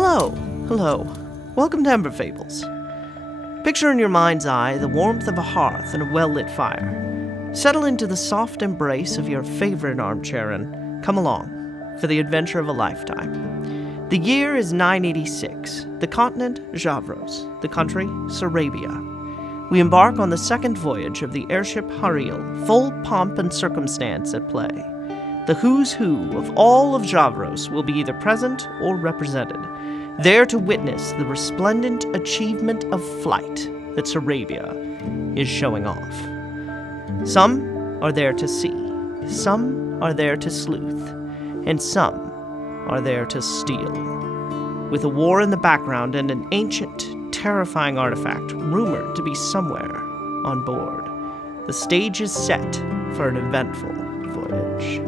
Hello, hello. Welcome to Ember Fables. Picture in your mind's eye the warmth of a hearth and a well-lit fire. Settle into the soft embrace of your favorite armchair and come along for the adventure of a lifetime. The year is 986, the continent Javros, the country Sarrabia. We embark on the second voyage of the Airship Hiril, full pomp and circumstance at play. The who's who of all of Javros will be either present or represented, there to witness the resplendent achievement of flight that Sarrabia is showing off. Some are there to see, some are there to sleuth, and some are there to steal. With a war in the background and an ancient, terrifying artifact rumored to be somewhere on board, the stage is set for an eventful voyage.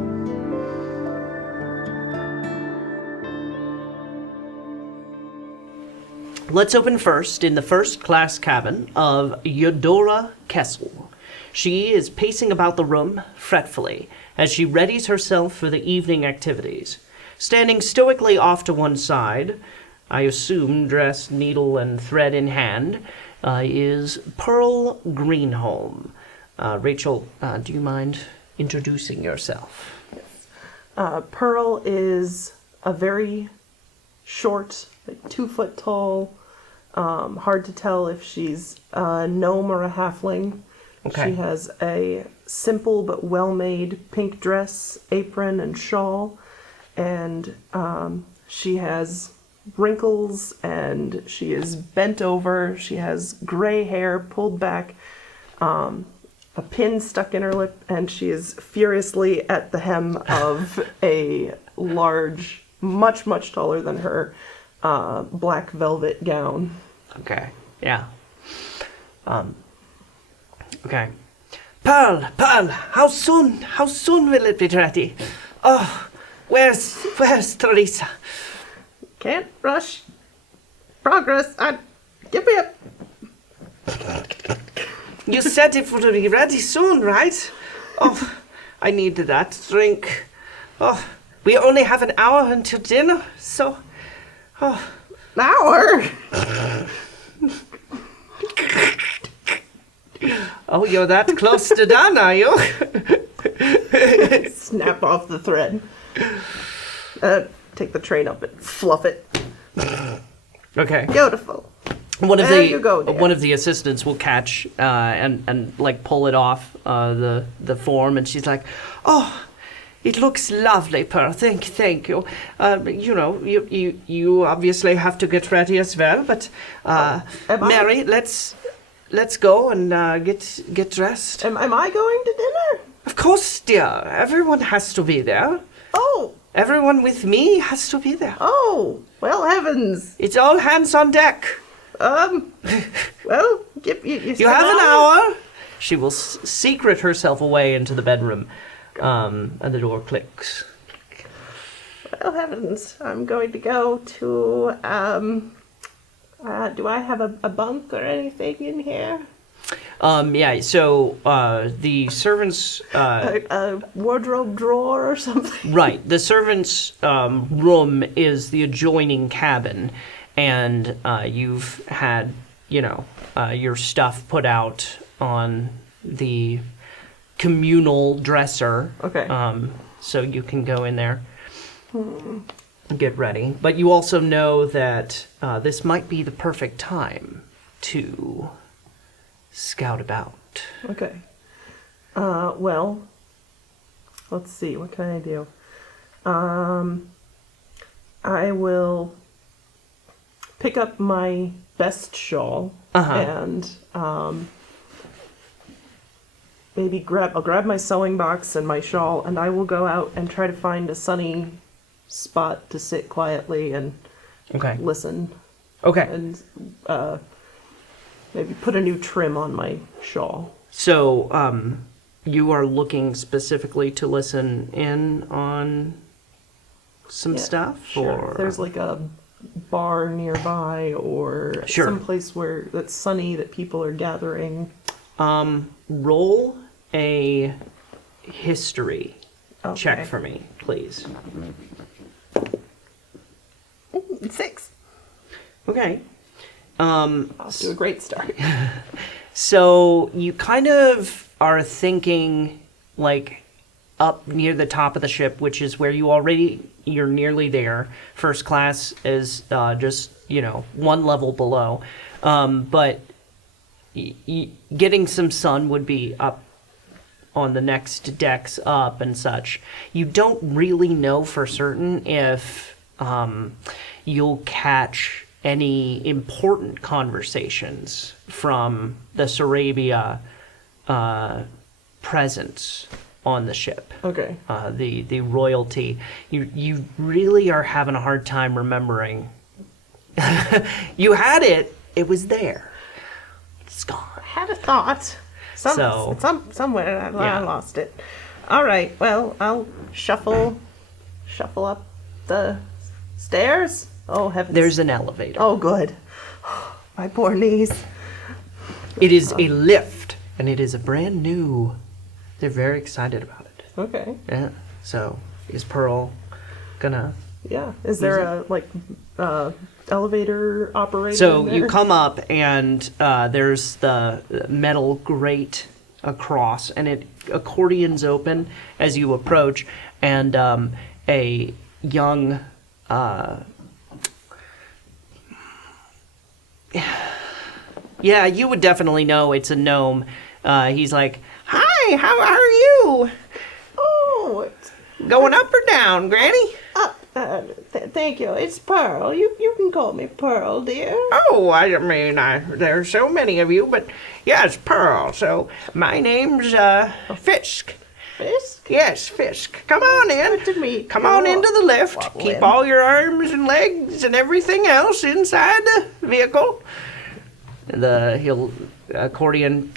Let's open first in the first-class cabin of Eudora Kessel. She is pacing about the room fretfully as she readies herself for the evening activities. Standing stoically off to one side, I assume dressed needle and thread in hand, is Pearl Greenholm. Rachel, do you mind introducing yourself? Yes. Pearl is a very short, 2 foot tall, hard to tell if she's a gnome or a halfling. Okay. She has a simple but well-made pink dress, apron, and shawl, and she has wrinkles, and she is bent over. She has gray hair pulled back, a pin stuck in her lip, and she is furiously at the hem of a large, much, much taller than her, black velvet gown. Okay, yeah. Okay. Pearl, how soon will it be ready? Oh, where's Teresa? Can't rush progress. Give me a... You said it would be ready soon, right? Oh, I needed that drink. Oh, we only have an hour until dinner, so... Oh. An hour? Oh, you're that close to done, are you? Snap off the thread. Take the train up and fluff it. Okay. Beautiful. One of There you go, dear. One of the assistants will catch and like pull it off the form, and she's like, "Oh, it looks lovely, Pearl. Thank you. You obviously have to get ready as well, but Mary, let's go and get dressed. Am I going to dinner? Of course, dear. Everyone has to be there. Oh. Everyone with me has to be there. Oh. Well, heavens. It's all hands on deck. Well, You have an hour. She will secret herself away into the bedroom, and the door clicks. Well, heavens. I'm going to go to, do I have a bunk or anything in here? Yeah, so, the servants... a wardrobe drawer or something? Right, the servants' room is the adjoining cabin, and you've had, your stuff put out on the communal dresser. Okay. So you can go in there and get ready. But you also know that this might be the perfect time to scout about. Okay. Well, let's see. What can I do? I will pick up my best shawl and maybe I'll grab my sewing box and my shawl, and I will go out and try to find a sunny spot to sit quietly and listen. Okay. And maybe put a new trim on my shawl. So, you are looking specifically to listen in on some stuff? Sure. Or? If there's like a bar nearby or someplace where that's sunny that people are gathering. Roll a history check for me, please. 6. Okay. Off to a great start. So you kind of are thinking, like, up near the top of the ship, which is where you're nearly there. First class is just, one level below. But getting some sun would be up on the next decks up and such. You don't really know for certain if you'll catch any important conversations from the Sarrabia presence on the ship. Okay. The royalty. You really are having a hard time remembering. You had it. It was there. It's gone. I had a thought. Somewhere I lost it. All right. Well, I'll shuffle up the stairs. Oh, heavens. There's an elevator. Oh, good. My poor knees. It is a lift, and it is a brand new. They're very excited about it. Okay. Yeah. So, is Pearl gonna... Yeah. Is there a, elevator operator So in there? you come up, and there's the metal grate across, and it accordions open as you approach, and a young... Yeah, you would definitely know it's a gnome. He's like, "Hi, how are you? Oh, Going up or down, Granny?" thank you. It's Pearl. You can call me Pearl, dear. Oh, I mean, there's so many of you, but yes, Pearl. So my name's Fisk. Fisk? Yes, Fisk. Come on in. Good to meet Come you. on into the lift. Waddle Keep in. all your arms and legs and everything else inside the vehicle. He'll accordion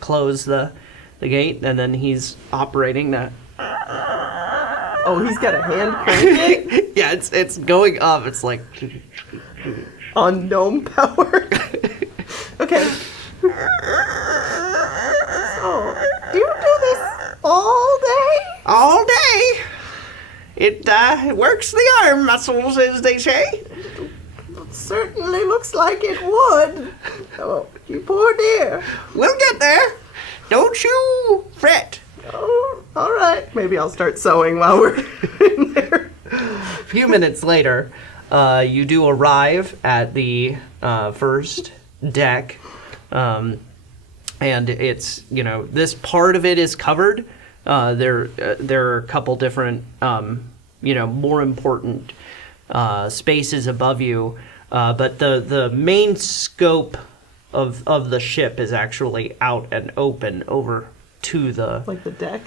close the gate, and then he's operating the. Oh, he's got a hand crank Yeah, it's going up. It's like. on gnome power. Okay. So, do you do this all day? All day. It works the arm muscles, as they say. It certainly looks like it would. Oh, you poor dear. We'll get there. Don't you fret. Oh, all right. Maybe I'll start sewing while we're in there. A few minutes later, you do arrive at the first deck, and it's this part of it is covered. There are a couple different more important spaces above you, but the main scope of the ship is actually out and open over to the Like the deck?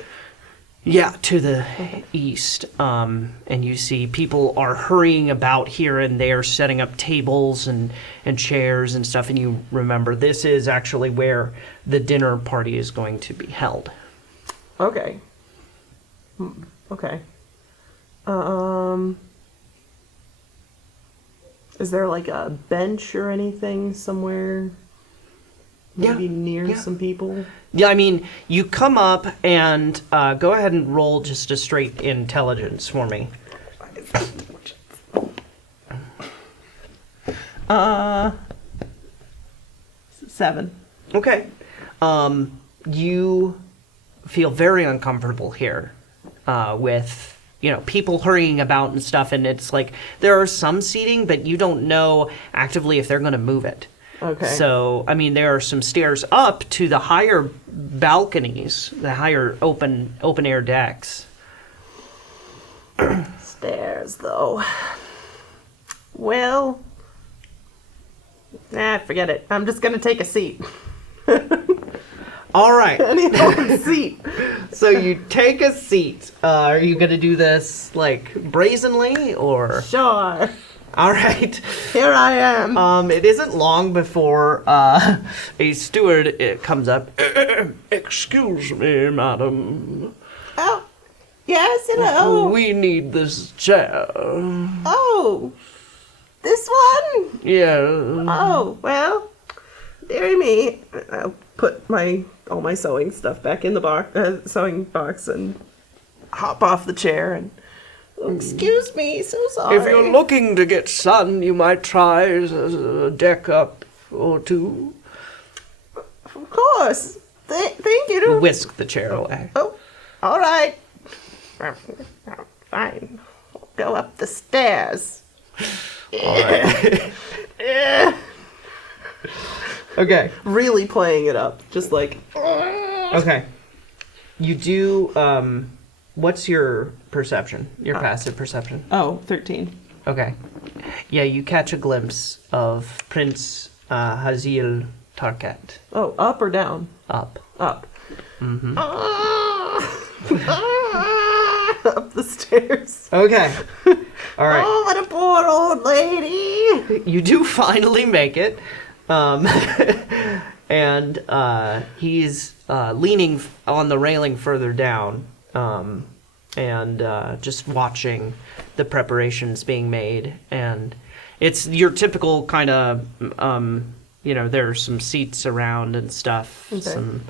Yeah, to the east. And you see people are hurrying about here and there, setting up tables and chairs and stuff. And you remember this is actually where the dinner party is going to be held. Okay. Okay. Is there like a bench or anything somewhere? Maybe near some people? Yeah, I mean, you come up and go ahead and roll just a straight intelligence for me. 7. Okay. You feel very uncomfortable here with, people hurrying about and stuff, and it's like there are some seating, but you don't know actively if they're going to move it. Okay. So, I mean, there are some stairs up to the higher balconies, the higher open air decks. Stairs, though. Well, forget it. I'm just gonna take a seat. All right. Any old seat. So you take a seat. Are you going to do this, like, brazenly, or? Sure. All right. Here I am. It isn't long before a steward comes up. Excuse me, madam. Oh, yes, hello. We need this chair. Oh, this one? Yeah. Oh, well, dearie me. I'll put all my sewing stuff back in the sewing box and hop off the chair and Excuse me, so sorry. If you're looking to get sun, you might try a deck up or two. Of course. Thank you. Whisk the chair away. Oh, all right. Fine. Go up the stairs. All right. Okay. Really playing it up. Just like... Okay. You do, what's your perception? Your passive perception? Oh, 13. Okay. Yeah, you catch a glimpse of Prince Hazil Tarkat. Oh, up or down? Up. Up. Mm-hmm. Up the stairs. Okay. All right. Oh, what a poor old lady. You do finally make it. And he's leaning on the railing further down and just watching the preparations being made. And it's your typical kind of, there's some seats around and stuff, Okay. some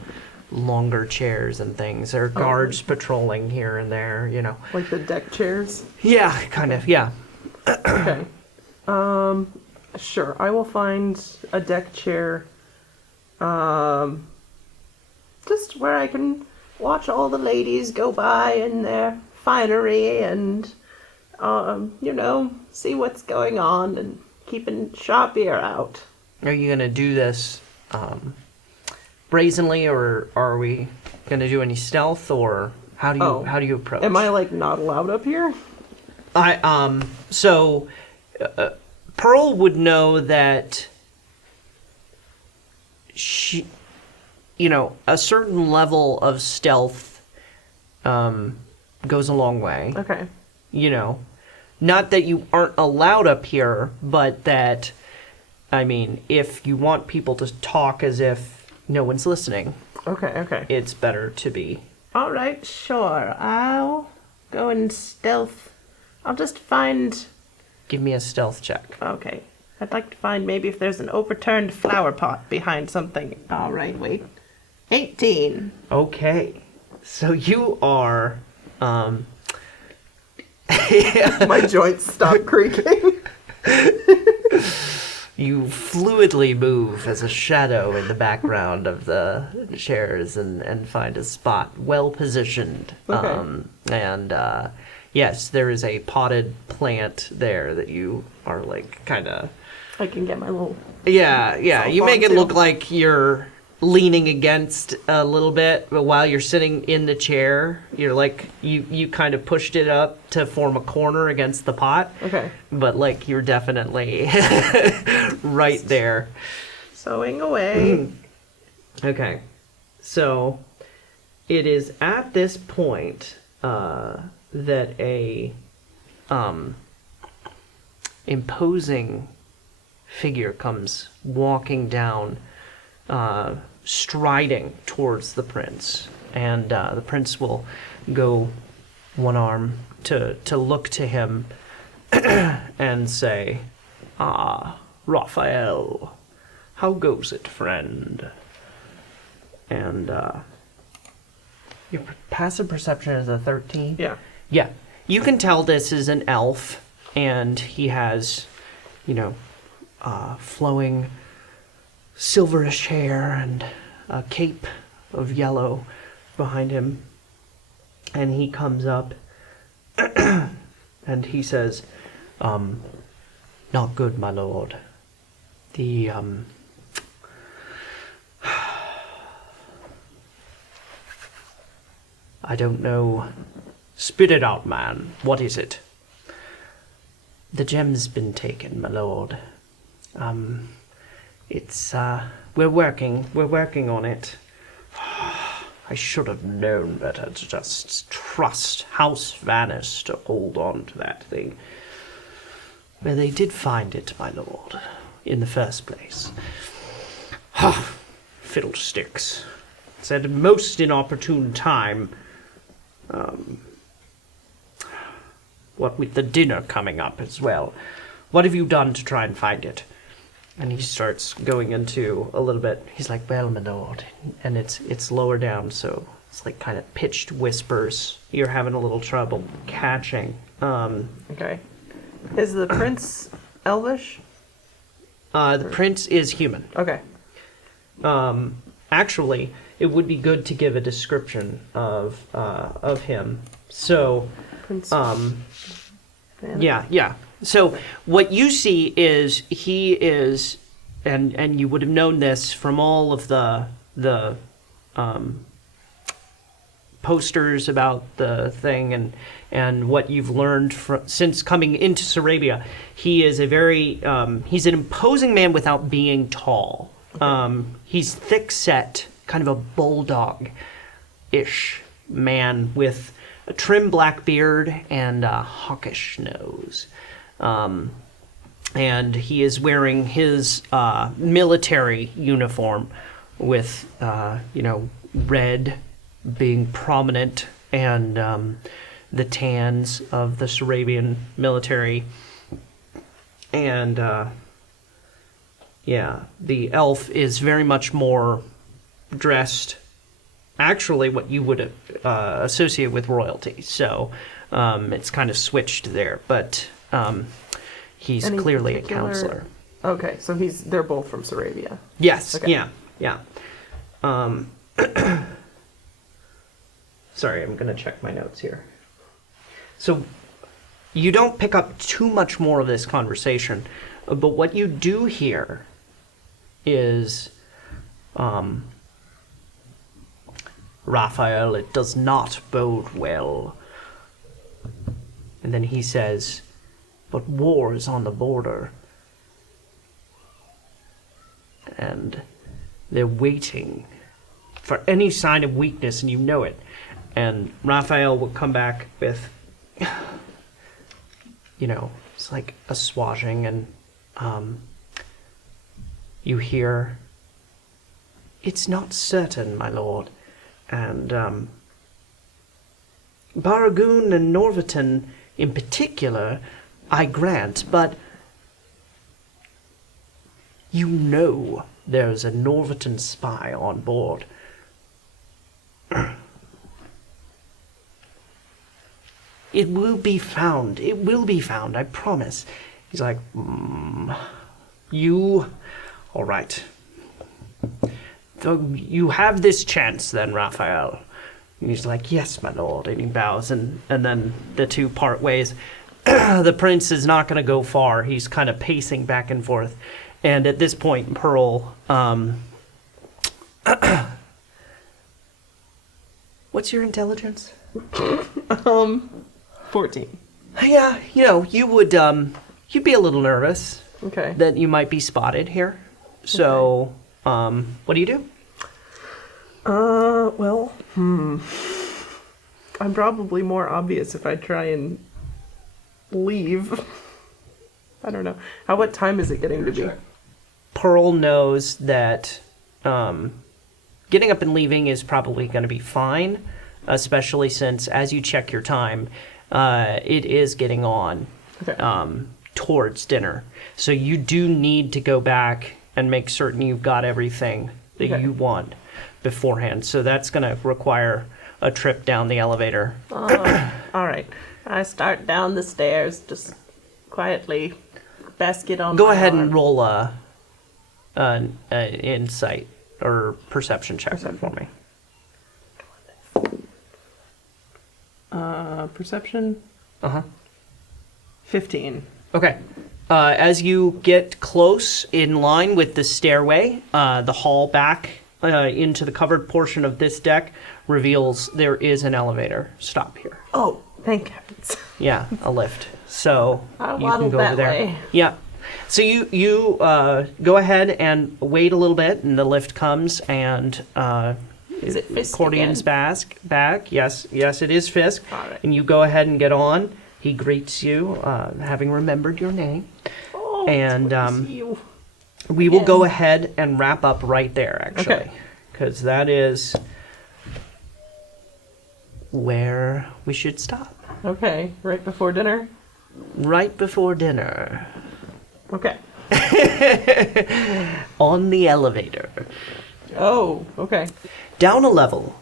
longer chairs and things. There are guards patrolling here and there, Like the deck chairs? Yeah, kind of, yeah. Okay. Sure. I will find a deck chair. Just where I can watch all the ladies go by in their finery and, see what's going on and keeping sharp ear out. Are you going to do this brazenly, or are we going to do any stealth, or how do you approach? Am I not allowed up here? Pearl would know that she, a certain level of stealth goes a long way. Okay. Not that you aren't allowed up here, but that, if you want people to talk as if no one's listening, Okay. it's better to be. All right, sure. I'll go and stealth. I'll just find... Give me a stealth check. Okay. I'd like to find maybe if there's an overturned flower pot behind something. All right, wait. 18. Okay. So you are, My joints stop creaking. You fluidly move as a shadow in the background of the chairs and find a spot well positioned. Okay. Yes, there is a potted plant there that you are kind of... I can get my little... Yeah. Cell You make phone, it too. look like you're leaning against a little bit, but while you're sitting in the chair, you're you kind of pushed it up to form a corner against the pot. Okay. But you're definitely right there. Sewing away. Okay. So it is at this point that a imposing figure comes walking down, striding towards the prince, and the prince will go one arm to look to him and say, "Ah, Raphael, how goes it, friend?" And your passive perception is a 13? Yeah. Yeah. You can tell this is an elf, and he has, flowing silverish hair and a cape of yellow behind him. And he comes up and he says, "Not good, my lord. The, I don't know. Spit it out, man. What is it?" "The gem's been taken, my lord. It's, we're working on it. I should have known better to just trust House Vanis to hold on to that thing. Well, they did find it, my lord, in the first place. Ha! Fiddlesticks. It's at a most inopportune time. What with the dinner coming up as well. What have you done to try and find it?" And he starts going into a little bit. He's like, "Well, my lord," and it's lower down, so It's like kind of pitched whispers you're having a little trouble catching. Okay. Is the prince elvish? The prince is human. Okay. Actually, it would be good to give a description of him. So, Prince. yeah. So what you see is he is, and you would have known this from all of the posters about the thing and what you've learned since coming into Sarrabia. He is he's an imposing man without being tall. Okay. He's thick-set, kind of a bulldog-ish man with a trim black beard and a hawkish nose. And he is wearing his military uniform with, red being prominent and the tans of the Sarrabian military. And, the elf is very much more dressed, actually what you would associate with royalty. So it's kind of switched there. But he's Any clearly particular... a counselor. Okay, so they're both from Sarrabia. Yes, okay. yeah. Sorry, I'm going to check my notes here. So you don't pick up too much more of this conversation, but what you do hear is, Raphael, it does not bode well. And then he says, but war is on the border. And they're waiting for any sign of weakness, and you know it. And Raphael will come back with, it's like a swashing, and you hear, it's not certain, my lord. And Baragoon and Norverton in particular, I grant, but you know there's a Norverton spy on board. It will be found. It will be found, I promise. He's like, you... All right. So you have this chance then, Raphael. And he's like, yes, my lord. And he bows, and then the two part ways. The prince is not going to go far. He's kind of pacing back and forth. And at this point, Pearl... What's your intelligence? 14. Yeah, you would, you'd be a little nervous. Okay. That you might be spotted here. So, okay. What do you do? I'm probably more obvious if I try and leave. I don't know. What time is it getting to be? Pearl knows that, getting up and leaving is probably going to be fine, especially since, as you check your time, it is getting on towards dinner. So you do need to go back and make certain you've got everything that you want beforehand. So that's going to require a trip down the elevator. All right. I start down the stairs, just quietly, basket on Go my ahead arm. and roll an insight or perception check for me. Perception? 15. Okay. As you get close in line with the stairway, the hall back into the covered portion of this deck reveals there is an elevator stop here. Oh, thank heavens. Yeah, a lift. So I'll you can go that over there. way. Yeah. So you go ahead and wait a little bit, and the lift comes, and is it Fisk Cordion's back. Yes, it is Fisk. All right. And you go ahead and get on. He greets you, having remembered your name. Oh, and you. We will go ahead and wrap up right there, actually, because that is where we should stop. Okay, right before dinner? Right before dinner. Okay. On the elevator. Oh, okay. Down a level,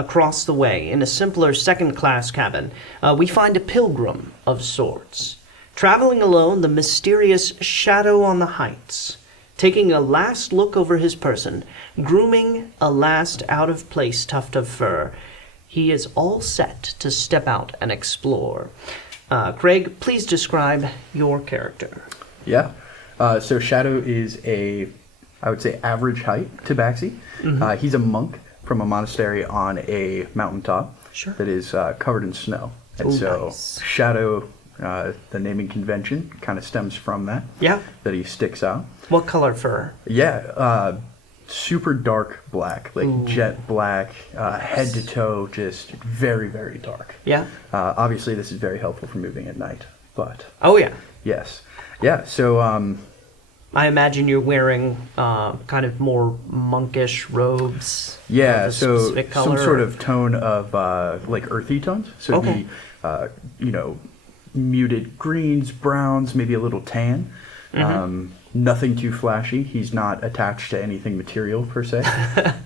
across the way, in a simpler second-class cabin, we find a pilgrim of sorts. Traveling alone, the mysterious Shadow on the Heights, taking a last look over his person, grooming a last out-of-place tuft of fur. He is all set to step out and explore. Craig, please describe your character. Yeah. So Shadow is I would say, average height tabaxi. Mm-hmm. He's a monk from a monastery on a mountaintop that is covered in snow. And nice. Shadow, the naming convention, kind of stems from that. Yeah. That he sticks out. What color fur? Yeah, super dark black, like jet black, head to toe, just very, very dark. Yeah. Obviously, this is very helpful for moving at night, but... Oh, yeah. Yes. Yeah, so... I imagine you're wearing kind of more monkish robes. Yeah, so some sort of tone of like earthy tones. So it'd be, muted greens, browns, maybe a little tan. Mm-hmm. Nothing too flashy. He's not attached to anything material per se,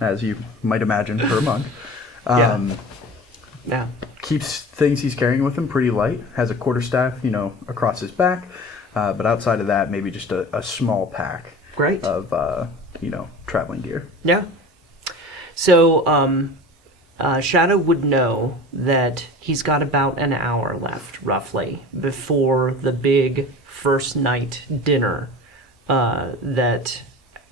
as you might imagine for a monk. Yeah. Keeps things he's carrying with him pretty light. Has a quarterstaff, across his back. But outside of that, maybe just a small pack of, traveling gear. Yeah. So Shadow would know that he's got about an hour left, roughly, before the big first night dinner that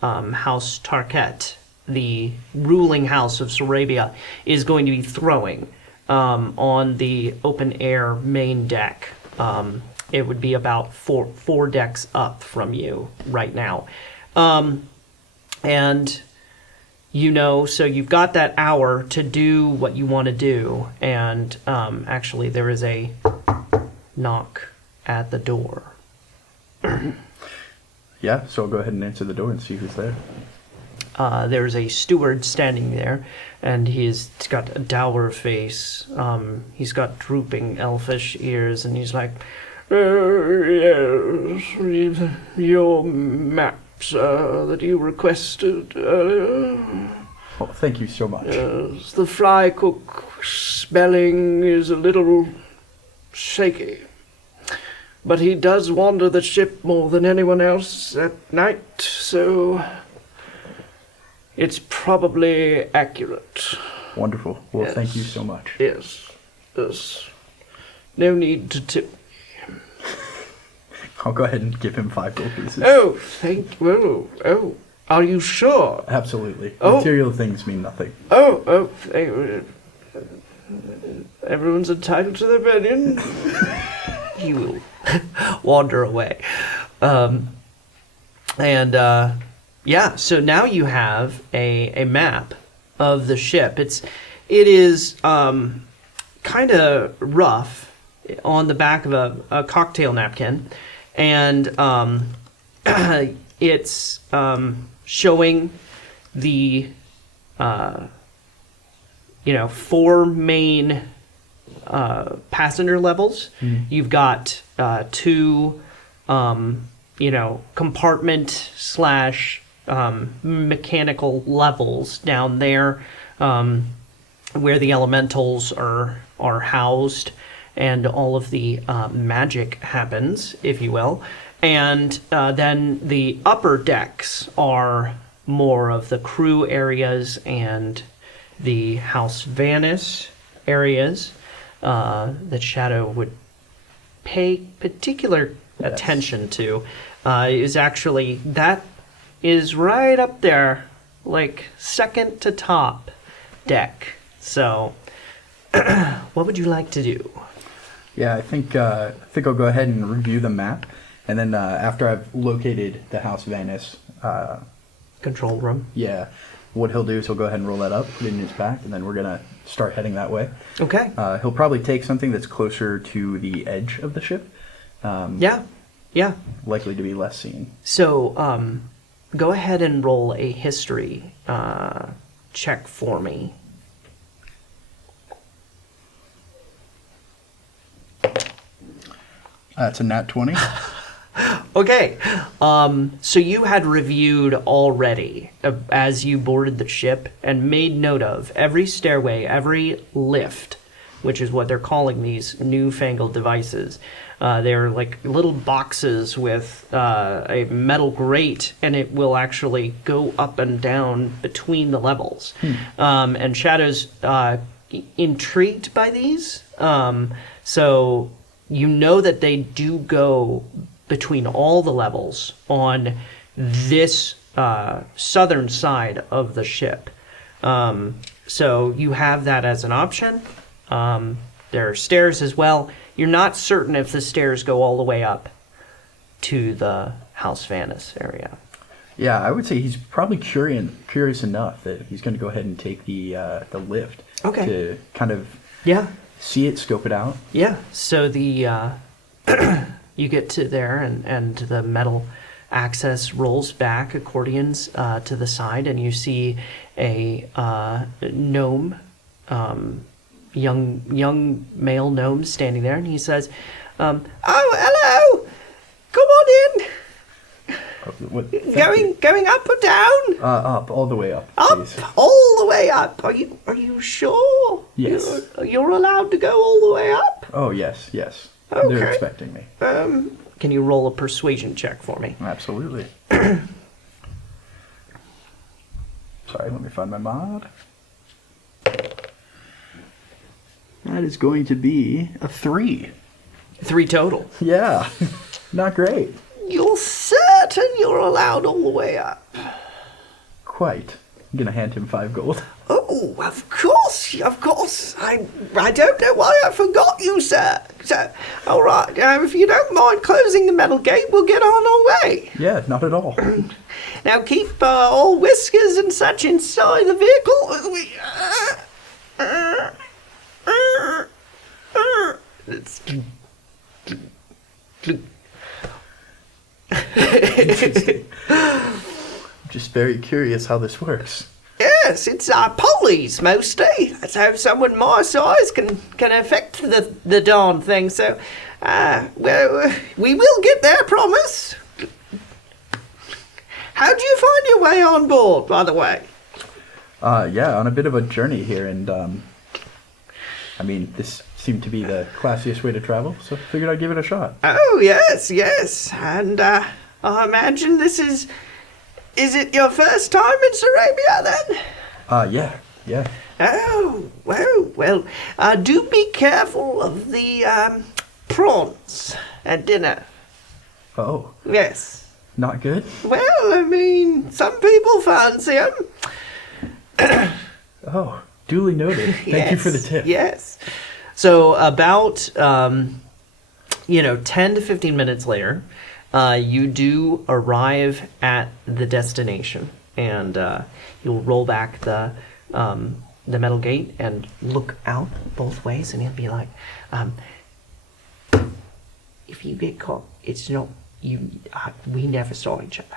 House Tarket, the ruling house of Sarrabia, is going to be throwing on the open-air main deck. It would be about four decks up from you right now. And, so you've got that hour to do what you want to do. And actually, there is a knock at the door. Yeah, so I'll go ahead and answer the door and see who's there. There's a steward standing there, and he's got a dour face. He's got drooping elfish ears, and he's like... yes, your maps that you requested earlier. Oh, thank you so much. Yes, the fly cook spelling is a little shaky, but he does wander the ship more than anyone else at night, so it's probably accurate. Wonderful. Well, yes. Thank you so much. Yes. No need to tip. I'll go ahead and give him 5 gold pieces. Oh, thank you. Oh, are you sure? Absolutely. Material things mean nothing. Everyone's entitled to their opinion. He will wander away. So now you have a map of the ship. It is kind of rough on the back of a cocktail napkin. And it's showing the 4 main passenger levels. Mm. You've got 2 compartment / mechanical levels down there where the elementals are housed. And all of the magic happens, if you will. And then the upper decks are more of the crew areas and the House Vanis areas that Shadow would pay particular attention to. That is right up there, like second to top deck. So, what would you like to do? Yeah, I think I'll go ahead and review the map, and then after I've located the House Vanis control room. Yeah, what he'll do is he'll go ahead and roll that up, put it in his pack, and then we're gonna start heading that way. Okay. He'll probably take something that's closer to the edge of the ship. Yeah. Likely to be less seen. So, go ahead and roll a history check for me. It's a nat 20. Okay, so you had reviewed already as you boarded the ship and made note of every stairway, every lift, which is what they're calling these newfangled devices. They're like little boxes with a metal grate, and it will actually go up and down between the levels. And Shadow's intrigued by these, so you know that they do go between all the levels on this southern side of the ship. So you have that as an option. There are stairs as well. You're not certain if the stairs go all the way up to the House Vanis area. Yeah, I would say he's probably curious enough that he's going to go ahead and take the lift. Okay. To kind of see it, scope it out. Yeah. So the you get to there, and the metal access rolls back, accordions to the side, and you see a gnome, young male gnome standing there, and he says, "Oh, hello! Come on in. Going up or down? Up, all the way up. Up, Please. all the way up. Are you sure? Yes. You're allowed to go all the way up? Oh yes. Okay. They're expecting me. Can you roll a persuasion check for me? Absolutely. Sorry, let me find my mod. That is going to be a 3. 3 total. Yeah, not great. You're certain you're allowed all the way up? Quite. I'm going to hand him 5 gold. Oh, of course. I don't know why I forgot you, sir. So, all right, if you don't mind closing the metal gate, we'll get on our way. Yeah, not at all. Now keep all whiskers and such inside the vehicle as we... It's... Interesting. Just very curious how this works. Yes, it's pulleys mostly. That's how someone my size can affect the darn thing. So, well, we will get there, promise. How'd you find your way on board, by the way? Yeah, on a bit of a journey here, and I mean, this seemed to be the classiest way to travel, so figured I'd give it a shot. Oh, yes. And I imagine this is it your first time in Sarrabia, then? Yeah. Oh, well, do be careful of the prawns at dinner. Oh, Yes. not good? Well, I mean, some people fancy them. Oh, duly noted. Thank you for the tip. Yes. So about, 10 to 15 minutes later, you do arrive at the destination, and you'll roll back the metal gate and look out both ways, and he'll be like, if you get caught, it's not you. We never saw each other.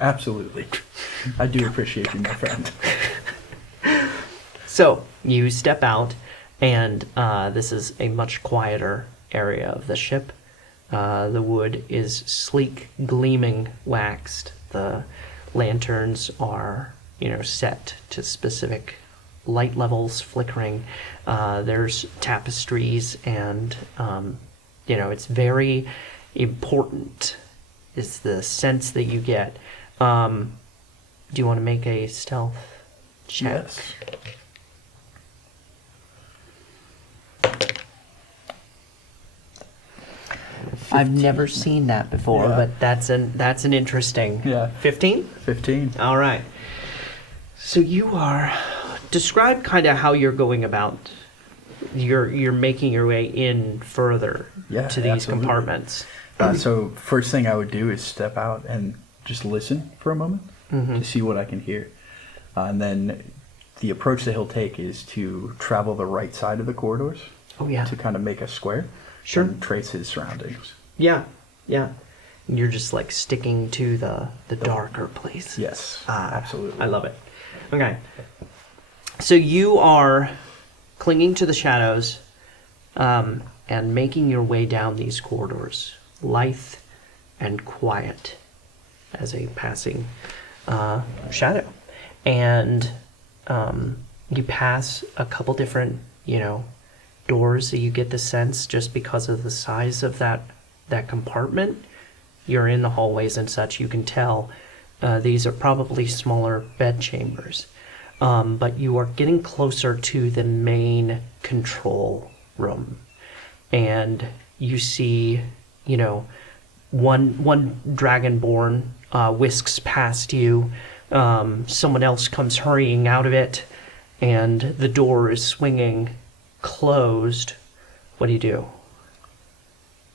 Absolutely. I do appreciate you, my friend. So you step out, and this is a much quieter area of the ship. The wood is sleek, gleaming, waxed. The lanterns are, set to specific light levels, flickering. There's tapestries, and it's very important. Is the sense that you get. Do you want to make a stealth check? Yes. I've never seen that before, Yeah. but that's an interesting. Yeah. 15? 15. All right. So you are describe kind of how you're going about. You're making your way in further to these absolutely. compartments. So first thing I would do is step out and just listen for a moment to see what I can hear. And then the approach that he'll take is to travel the right side of the corridors. Oh, yeah. To kind of make a square. Sure. And trace his surroundings. Yeah. You're just like sticking to the darker place. Yes, absolutely. I love it. Okay. So you are clinging to the shadows and making your way down these corridors lithe and quiet as a passing shadow. And you pass a couple different, doors that you get the sense just because of the size of that compartment. You're in the hallways and such, you can tell these are probably smaller bed chambers. But you are getting closer to the main control room. And you see, one dragonborn whisks past you. Someone else comes hurrying out of it, and the door is swinging closed. What do you do?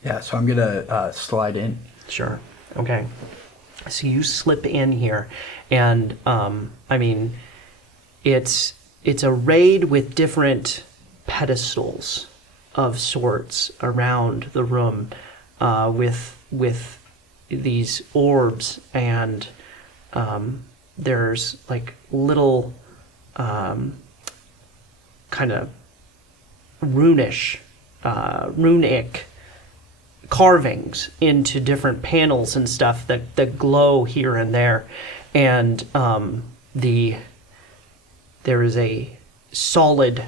Yeah, so I'm gonna slide in. Sure. Okay. So you slip in here, and it's arrayed with different pedestals of sorts around the room, with these orbs, and there's like little kind of runic carvings into different panels and stuff that glow here and there. And there is a solid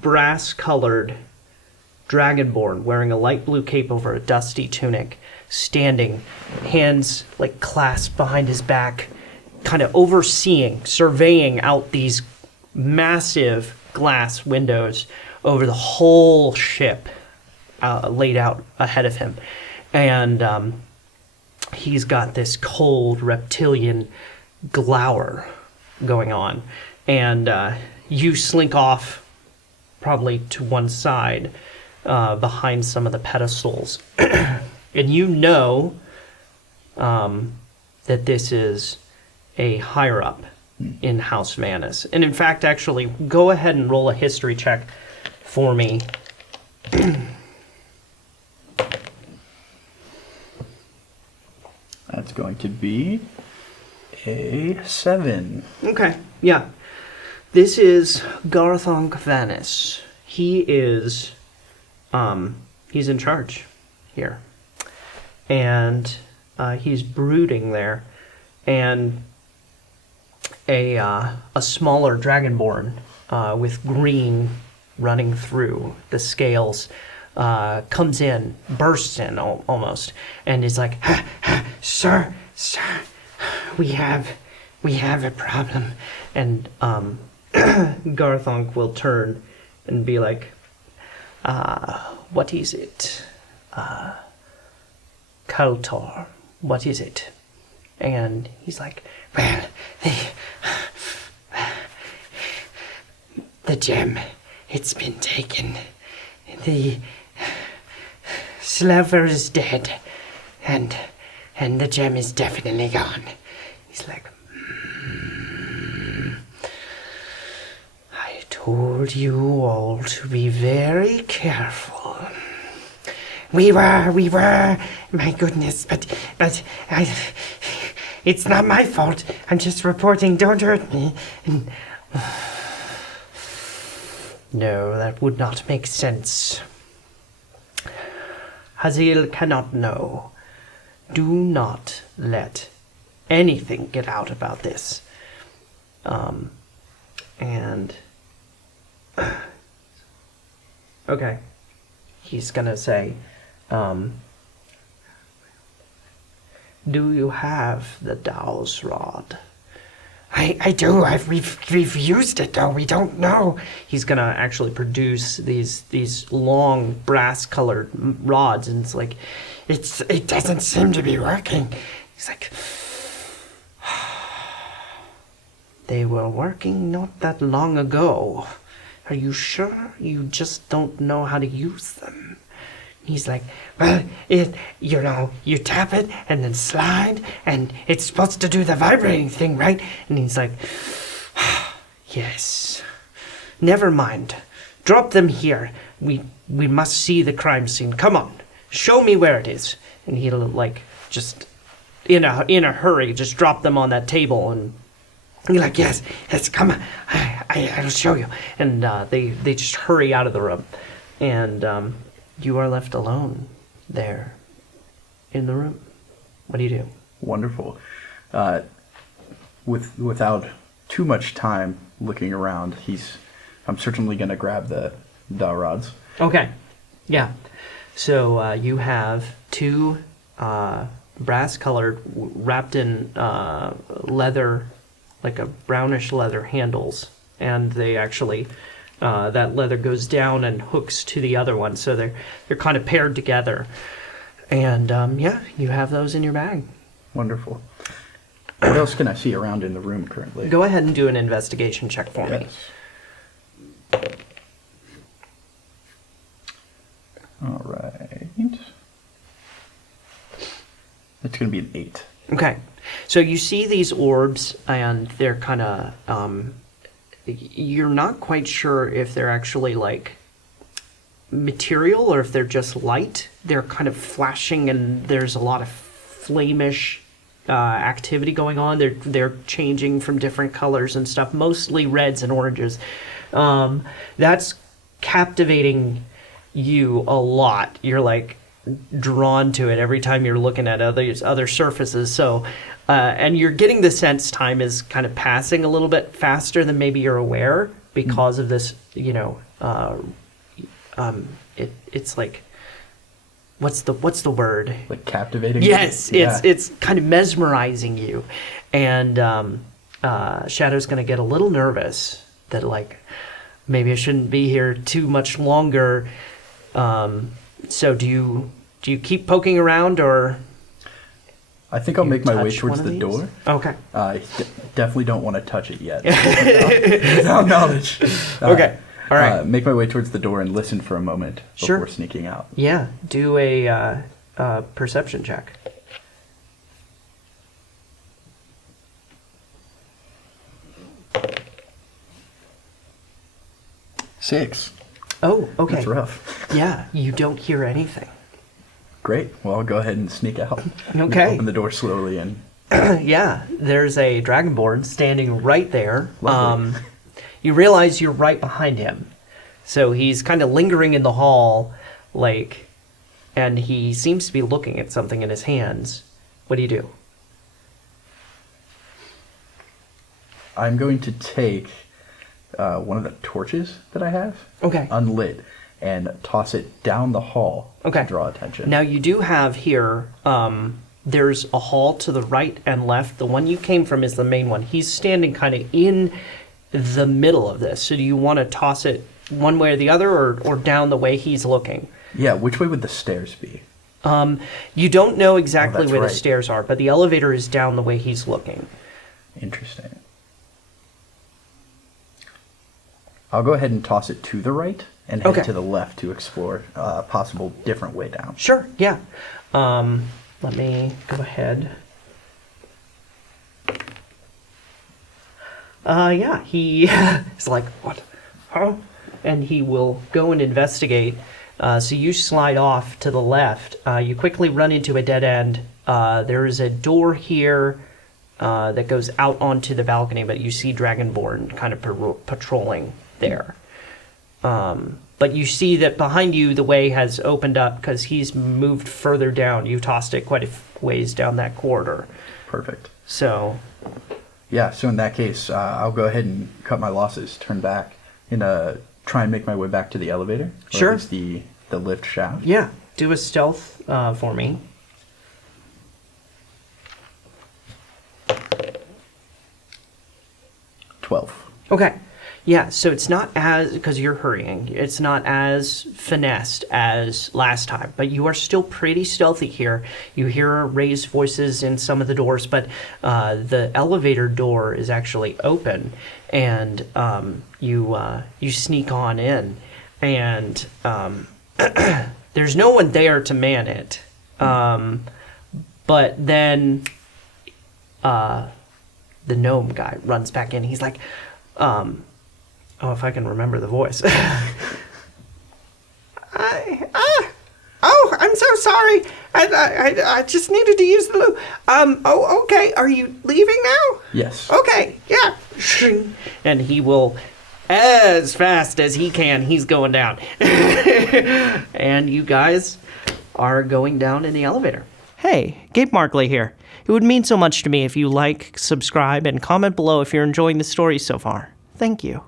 brass-colored dragonborn wearing a light blue cape over a dusty tunic, standing, hands like clasped behind his back, kind of surveying out these massive glass windows over the whole ship laid out ahead of him. And he's got this cold reptilian glower going on. And you slink off probably to one side behind some of the pedestals. And you know that this is a higher up in House Vanis. And in fact, actually, go ahead and roll a history check for me. That's going to be a 7. Okay, yeah. This is Garthonk Vanis. He is, he's in charge here. And he's brooding there. And a smaller dragonborn with green running through the scales comes in, bursts in almost, and is like, sir, we have a problem. And Garthonk will turn and be like, what is it? Kaltor, what is it? And he's like, well, the gem, it's been taken. The slaver is dead, and the gem is definitely gone. He's like, I told you all to be very careful. We were, my goodness, but it's not my fault. I'm just reporting, don't hurt me. And, no, that would not make sense. Hazil cannot know. Do not let anything get out about this. Okay. He's gonna say, do you have the Dow's rod? I do. We've used it, though. We don't know. He's gonna actually produce these long brass-colored rods, and it's like, it doesn't seem to be working. He's like, they were working not that long ago. Are you sure? You just don't know how to use them. He's like, well, you tap it and then slide, and it's supposed to do the vibrating thing, right? And he's like, yes. Never mind. Drop them here. We must see the crime scene. Come on. Show me where it is. And he'll, like, just, in a hurry, just drop them on that table, and you're like, yes, come on. I'll show you. And they just hurry out of the room. And, you are left alone. there in the room. What do you do? Wonderful. Without too much time looking around, I'm certainly going to grab the dowel rods. Okay. Yeah. So you have two brass-colored, wrapped in leather, like a brownish leather handles, and they actually that leather goes down and hooks to the other one, so they're kind of paired together. And you have those in your bag. Wonderful. What else can I see around in the room currently? Go ahead and do an investigation check for me. All right. It's going to be an 8. Okay. So you see these orbs, and they're kind of, you're not quite sure if they're actually like material or if they're just light. They're kind of flashing, and there's a lot of flamish activity going on. They're changing from different colors and stuff, mostly reds and oranges. That's captivating you a lot. You're like drawn to it every time you're looking at other surfaces. So, and you're getting the sense time is kind of passing a little bit faster than maybe you're aware because of this. It's like, what's the word? Like captivating? Yes, it's kind of mesmerizing you, and Shadow's going to get a little nervous that like maybe I shouldn't be here too much longer. So do you keep poking around, or? I think I'll make my way towards the door. Okay. I definitely don't want to touch it yet. Without knowledge. Okay. All right. Make my way towards the door and listen for a moment before sneaking out. Yeah. Do a perception check. Six. Oh, okay. That's rough. Yeah, you don't hear anything. Great. Well, I'll go ahead and sneak out. Okay. Open the door slowly and... Yeah, there's a dragonborn standing right there. Lovely. You realize you're right behind him. So he's kind of lingering in the hall, like, and he seems to be looking at something in his hands. What do you do? I'm going to take one of the torches that I have, unlit, and toss it down the hall to draw attention. Now you do have here, there's a hall to the right and left. The one you came from is the main one. He's standing kind of in the middle of this. So do you want to toss it one way or the other, or down the way he's looking? Yeah, which way would the stairs be? You don't know exactly where right. the stairs are, but the elevator is down the way he's looking. Interesting. I'll go ahead and toss it to the right and head to the left to explore a possible different way down. Sure, yeah. Let me go ahead. Yeah, he is like, what? Huh? And he will go and investigate. So you slide off to the left. You quickly run into a dead end. There is a door here that goes out onto the balcony, but you see Dragonborn kind of patrolling there. But you see that behind you the way has opened up because he's moved further down. You tossed it quite a ways down that corridor. Perfect. So... Yeah, so in that case, I'll go ahead and cut my losses, turn back, and try and make my way back to the elevator. Or at least the lift shaft. Yeah, do a stealth for me. 12. Okay. Yeah, so it's not as, because you're hurrying, it's not as finessed as last time, but you are still pretty stealthy here. You hear raised voices in some of the doors, but the elevator door is actually open, and you sneak on in, and there's no one there to man it. But then the gnome guy runs back in. He's like, if I can remember the voice. I'm so sorry. I just needed to use the loo. Okay. Are you leaving now? Yes. Okay. Yeah. And he will, as fast as he can, he's going down. And you guys are going down in the elevator. Hey, Gabe Markley here. It would mean so much to me if you like, subscribe, and comment below if you're enjoying the story so far. Thank you.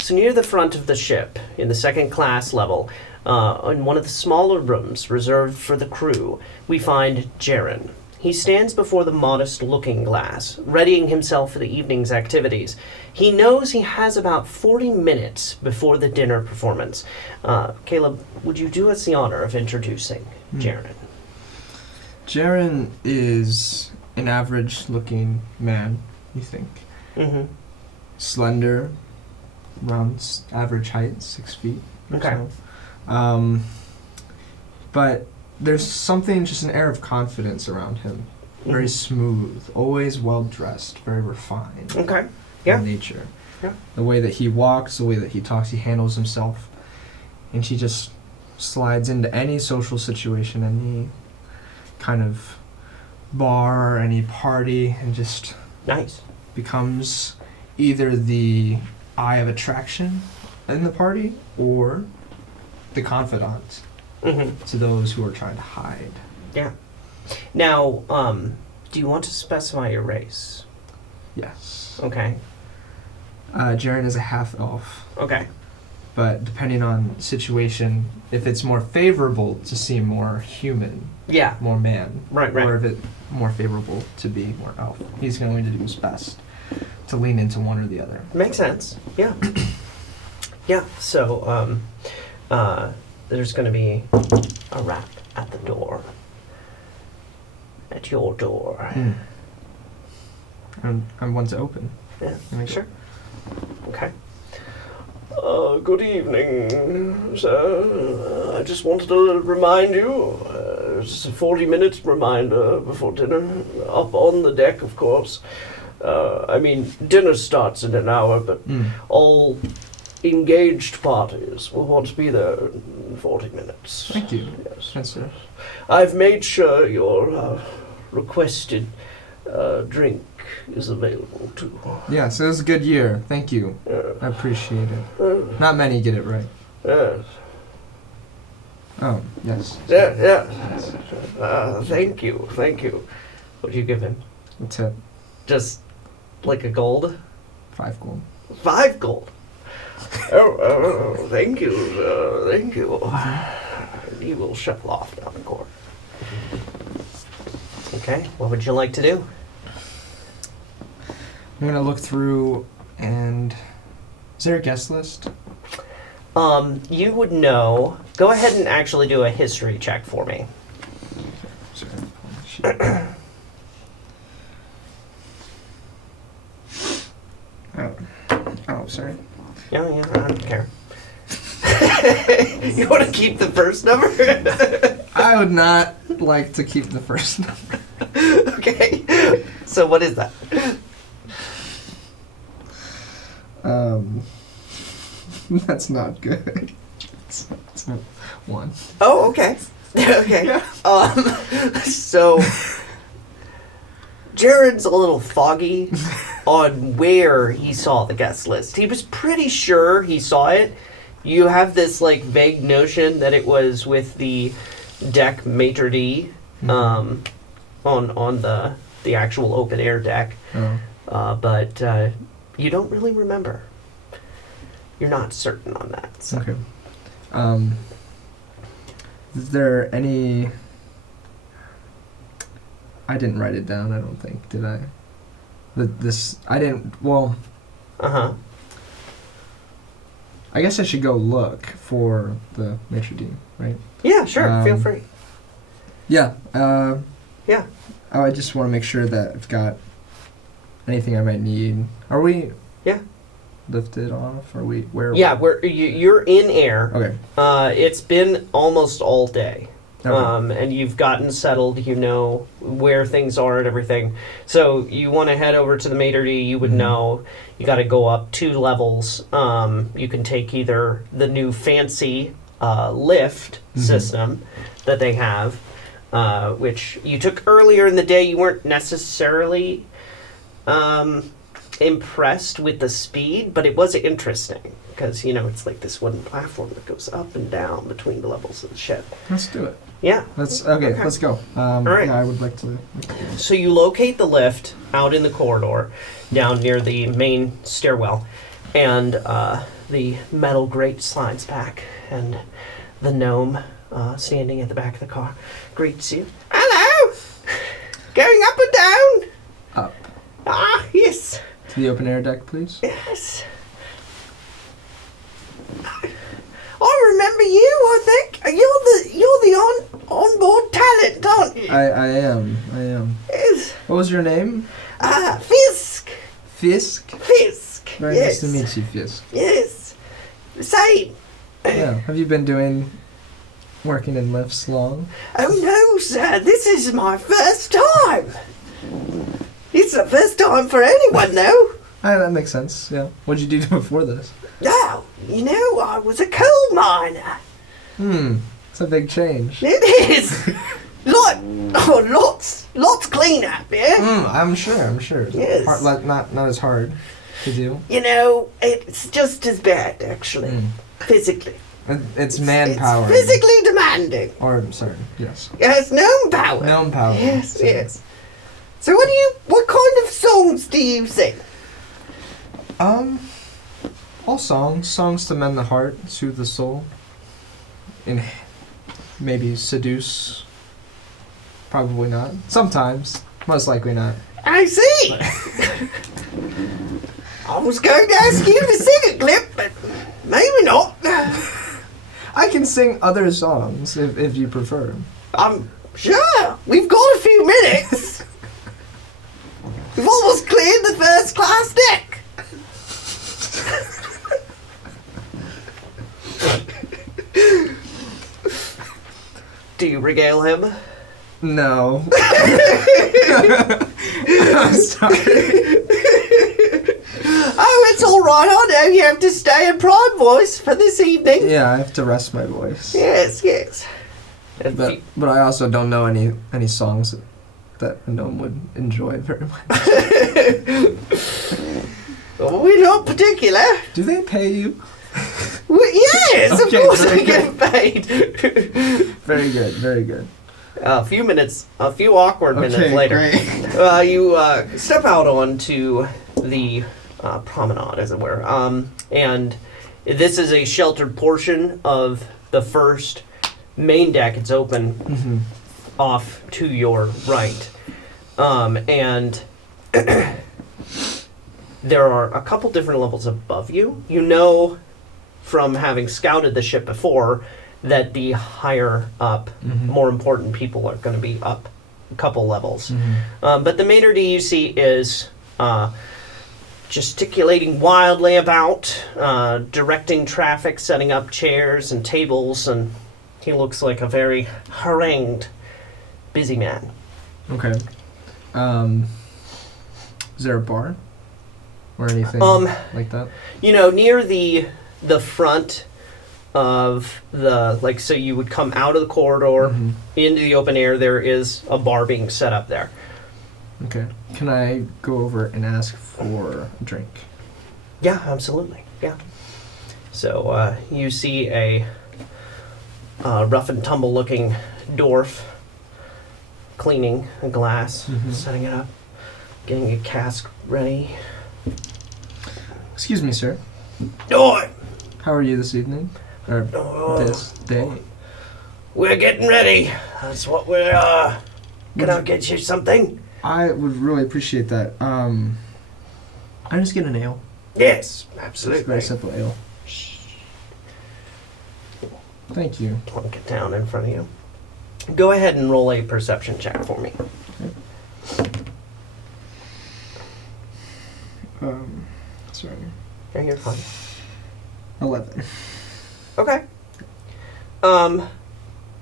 So near the front of the ship, in the second class level, in one of the smaller rooms reserved for the crew, we find Jaren. He stands before the modest looking glass, readying himself for the evening's activities. He knows he has about 40 minutes before the dinner performance. Caleb, would you do us the honor of introducing Jaren? Jaren is an average-looking man, you think. Mm-hmm. Slender, around average height, 6 feet or Okay. so. But there's something, just an air of confidence around him. Very smooth, always well-dressed, very refined Okay. Yeah. in nature. Yeah. The way that he walks, the way that he talks, he handles himself. And he just slides into any social situation, any kind of bar, any party, and just Nice. becomes either the eye of attraction in the party or the confidant Mm-hmm. to those who are trying to hide. Yeah. Now, do you want to specify your race? Yes. Okay. Jaren is a half-elf, Okay. but depending on situation, if it's more favorable to seem more human, Yeah. more man, Right, right. or if it's more favorable to be more elf, he's going to do his best to lean into one or the other. Makes sense. Yeah. Yeah. So, there's going to be a rap at the door. At your door. I'm one to open. Yeah. Let me go. Sure. Okay. Good evening, sir. I just wanted to remind you, it's a 40-minute reminder before dinner, up on the deck, of course. Dinner starts in an hour, but all engaged parties will want to be there in 40 minutes. Thank you. Yes. Yes, sir. I've made sure your requested drink is available, too. Yes, it was a good year. Thank you. I appreciate it. Not many get it right. Yes. Oh, yes. Yeah. Thank you. What do you give him? A tip. Just like a gold? 5 gold. 5 gold. Thank you. Thank you. He will shuffle off down the court. Okay, what would you like to do? I'm gonna look through and... Is there a guest list? You would know. Go ahead and actually do a history check for me. Sorry. Oh, sorry. Yeah, I don't care. You want to keep the first number? I would not like to keep the first number. Okay. So what is that? That's not good. It's not 1. Oh, okay. Okay. Yeah. So Jaren's a little foggy on where he saw the guest list. He was pretty sure he saw it. You have this like vague notion that it was with the deck maitre d', on the actual open air deck, but you don't really remember. You're not certain on that. So. Okay. Is there any... I didn't write it down, I don't think, did I? I didn't, well... Uh-huh. I guess I should go look for the maitre d', right? Yeah, sure. Feel free. Yeah. Yeah. I just want to make sure that I've got anything I might need. Are we... Yeah. Lifted off? Are we... Where? Yeah, you're in air. Okay. It's been almost all day. Okay. And you've gotten settled, you know where things are and everything. So you want to head over to the maitre d', you would know you got to go up 2 levels. You can take either the new fancy lift system that they have, which you took earlier in the day. You weren't necessarily impressed with the speed, but it was interesting because, it's like this wooden platform that goes up and down between the levels of the ship. Let's do it. Yeah. Let's go. right. Yeah, I would like to. So you locate the lift out in the corridor down near the main stairwell, and the metal grate slides back, and the gnome standing at the back of the car greets you. Hello! Going up and down? Up. Ah, yes. To the open air deck, please. Yes. I remember you, I think. You're the onboard talent, aren't you? I am. Yes. What was your name? Fisk. Fisk. Fisk. Very Yes. nice to meet you, Fisk. Yes. Same. Yeah. Have you been working in lifts long? Oh no, sir. This is my first time. It's the first time for anyone, though. That makes sense. Yeah. What did you do before this? Oh, I was a coal miner. It's a big change. It is. Lots cleaner, yeah? I'm sure. Yes. Not as hard to do. It's just as bad, actually. Physically. It's manpower. It's physically demanding. Or, sorry, yes. It has gnome power. Gnome power. Yes, So- yes. So what kind of songs do you sing? All songs to mend the heart, soothe the soul, and maybe seduce. Probably not. Sometimes, most likely not. I see. I was going to ask you to sing a clip, but maybe not. I can sing other songs if you prefer. Sure. We've got a few minutes. We've almost cleared the first class deck. Do you regale him? No. I'm sorry. Oh, it's all right. I know you have to stay in prime voice for this evening. Yeah, I have to rest my voice. Yes. And But I also don't know any songs that a gnome would enjoy very much. we're not particular. Do they pay you? Yes, Okay, of course very I get paid. Very good. A few awkward minutes later, Great. you step out onto the promenade, as it were. And this is a sheltered portion of the first main deck. It's open off to your right. And there are a couple different levels above you. You know from having scouted the ship before that the higher up, more important people are going to be up a couple levels. But the maître d' you see is gesticulating wildly about, directing traffic, setting up chairs and tables, and he looks like a very harangued, busy man. Okay. Is there a bar? Or anything like that? Near the front of the, so you would come out of the corridor into the open air, there is a bar being set up there. Okay. Can I go over and ask for a drink? Yeah, absolutely. Yeah. So you see a rough and tumble looking dwarf cleaning a glass, setting it up, getting a cask ready. Excuse me, sir. Oi! How are you this evening? Or this day? We're getting ready. That's what we're, can I get you something? I would really appreciate that. I just get an ale. Yes, Just absolutely. very simple ale. Thank you. Plunk it down in front of you. Go ahead and roll a perception check for me. Sorry. Yeah, you're fine. 11. Okay.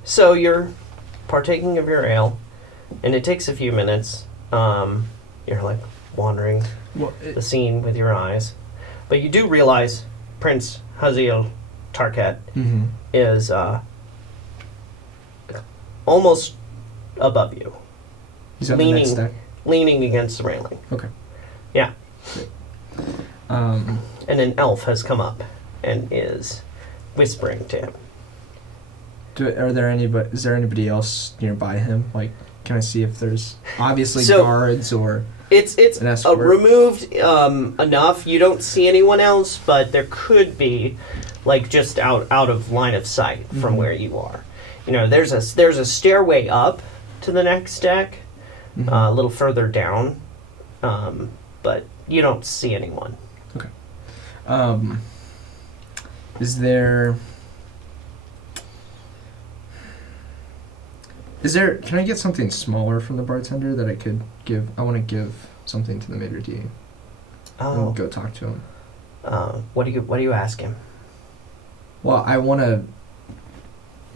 So you're partaking of your ale, and it takes a few minutes. You're like wandering the scene with your eyes, but you do realize Prince Haziel Tarket is almost above you. He's on the next deck. Leaning against the railing. Okay. Yeah. Great. And an elf has come up and is whispering to him. Is there anybody else nearby him? Like, can I see if there's obviously So- guards or It's an escort? removed enough. You don't see anyone else, but there could be, like, just out of line of sight from where you are. You know, there's a stairway up to the next deck, a little further down, but you don't see anyone. Okay. Is there? Can I get something smaller from the bartender that I could give? I want to give something to the maitre d'. Oh, And go talk to him. what do you ask him? Well, I want to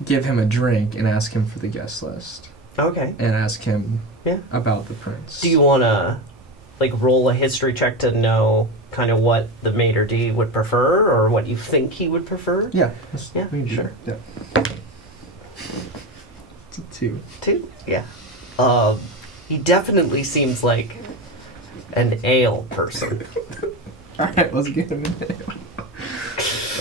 give him a drink and ask him for the guest list Okay. and ask him Yeah. about the prince. Do you want to, like, roll a history check to know kind of what the maitre d' would prefer, or what you think he would prefer? Yeah. Yeah, we can do sure. that. Yeah. It's a 2. 2? Yeah. He definitely seems like an ale person. All right, let's get him an ale.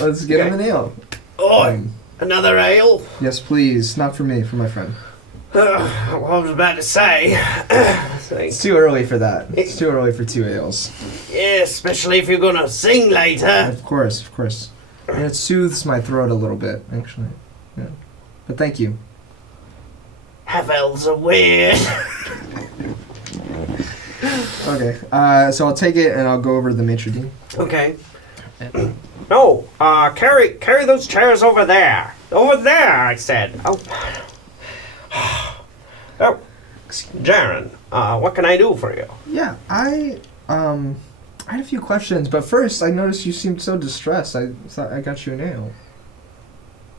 Let's get him an ale. Oh, another ale? Yes, please. Not for me, for my friend. Well, I was about to say. It's too early for that. It's too early for 2 ales. Yeah, especially if you're gonna sing later. Of course, of course. And it soothes my throat a little bit, actually. Yeah. But thank you. Half elves are weird. Okay, so I'll take it and I'll go over to the maitre d'. Okay. No, carry those chairs over there. Over there, I said. Oh. Oh. Jaren, what can I do for you? Yeah, I had a few questions, but first I noticed you seemed so distressed. I thought I got you an ale.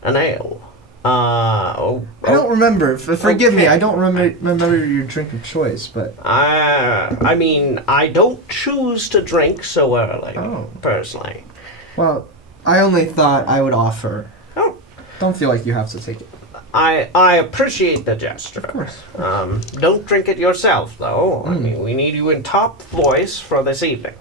An ale. I don't remember. Forgive me. Okay. I don't remember your drink of choice, but I mean, I don't choose to drink so early, Oh. personally. well, I only thought I would offer. Oh. Don't feel like you have to take it. I appreciate the gesture. Of course. Don't drink it yourself, though. I Mm. mean, we need you in top voice for this evening.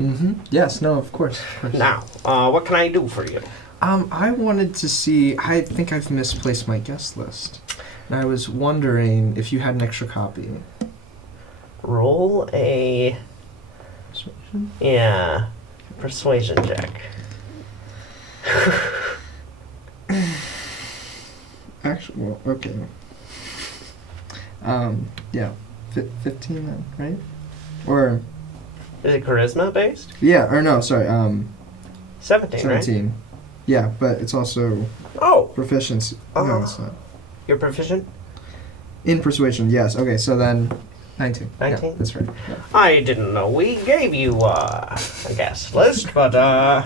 Mm-hmm. Yes. No. Of course. Of course. Now, what can I do for you? I wanted to see. I think I've misplaced my guest list, and I was wondering if you had an extra copy. Roll a persuasion check. Actually, well, okay. Yeah, 15 then, right? Or Is it charisma based? yeah, or no, sorry, 17, 17. right? Yeah, but it's also Oh, proficiency. No, it's not. you're proficient? In persuasion, yes. Okay, so then 19. 19? Yeah, that's right. Yeah. I didn't know we gave you a guest list, but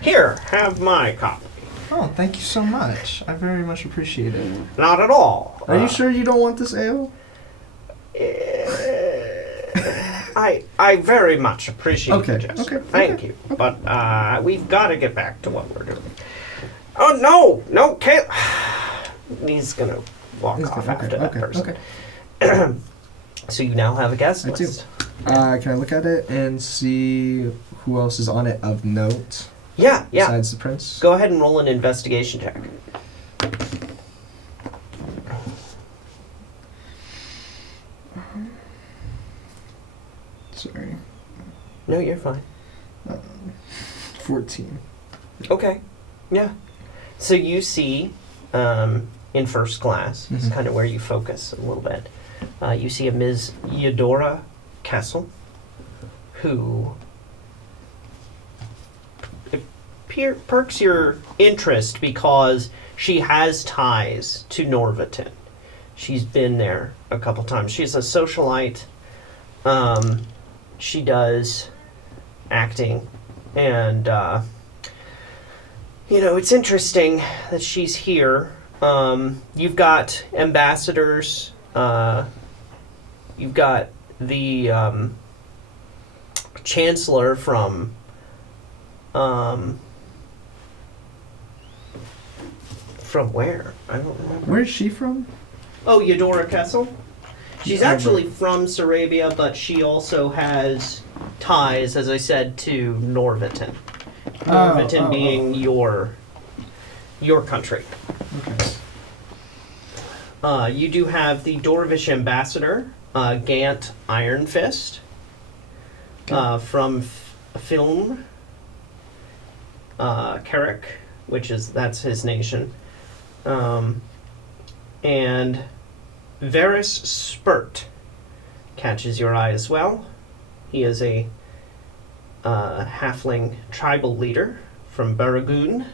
here, have my copy. Oh, thank you so much. I very much appreciate it. Not at all. Are you sure you don't want this ale? I very much appreciate Okay, the gesture. okay, Thank okay, you. okay. But we've got to get back to what we're doing. Oh, no, Kale. He's going to walk off after that person. Okay. So you now have a guest I do. list. Can I look at it and see who else is on it of note Yeah. besides the prince? Go ahead and roll an investigation check. Sorry. No, you're fine. 14. Okay. Yeah. So you see, in first class, is Mhm. kind of where you focus a little bit. You see a Ms. Eudora Kessel, who perks your interest because she has ties to Norviton. She's been there a couple times. She's a socialite. She does acting, and it's interesting that she's here. You've got ambassadors. You've got the chancellor from where? I don't remember. Where's she from? Oh, Eudora Kessel? She's Yeah, actually from Sarrabia, but she also has ties, as I said, to Norviton. Norviton oh, being your country. Okay. You do have the Dorvish ambassador, Gant Ironfist, from Film, Carrick, that's his nation, and Varys Spurt catches your eye as well. He is a halfling tribal leader from Barragoon.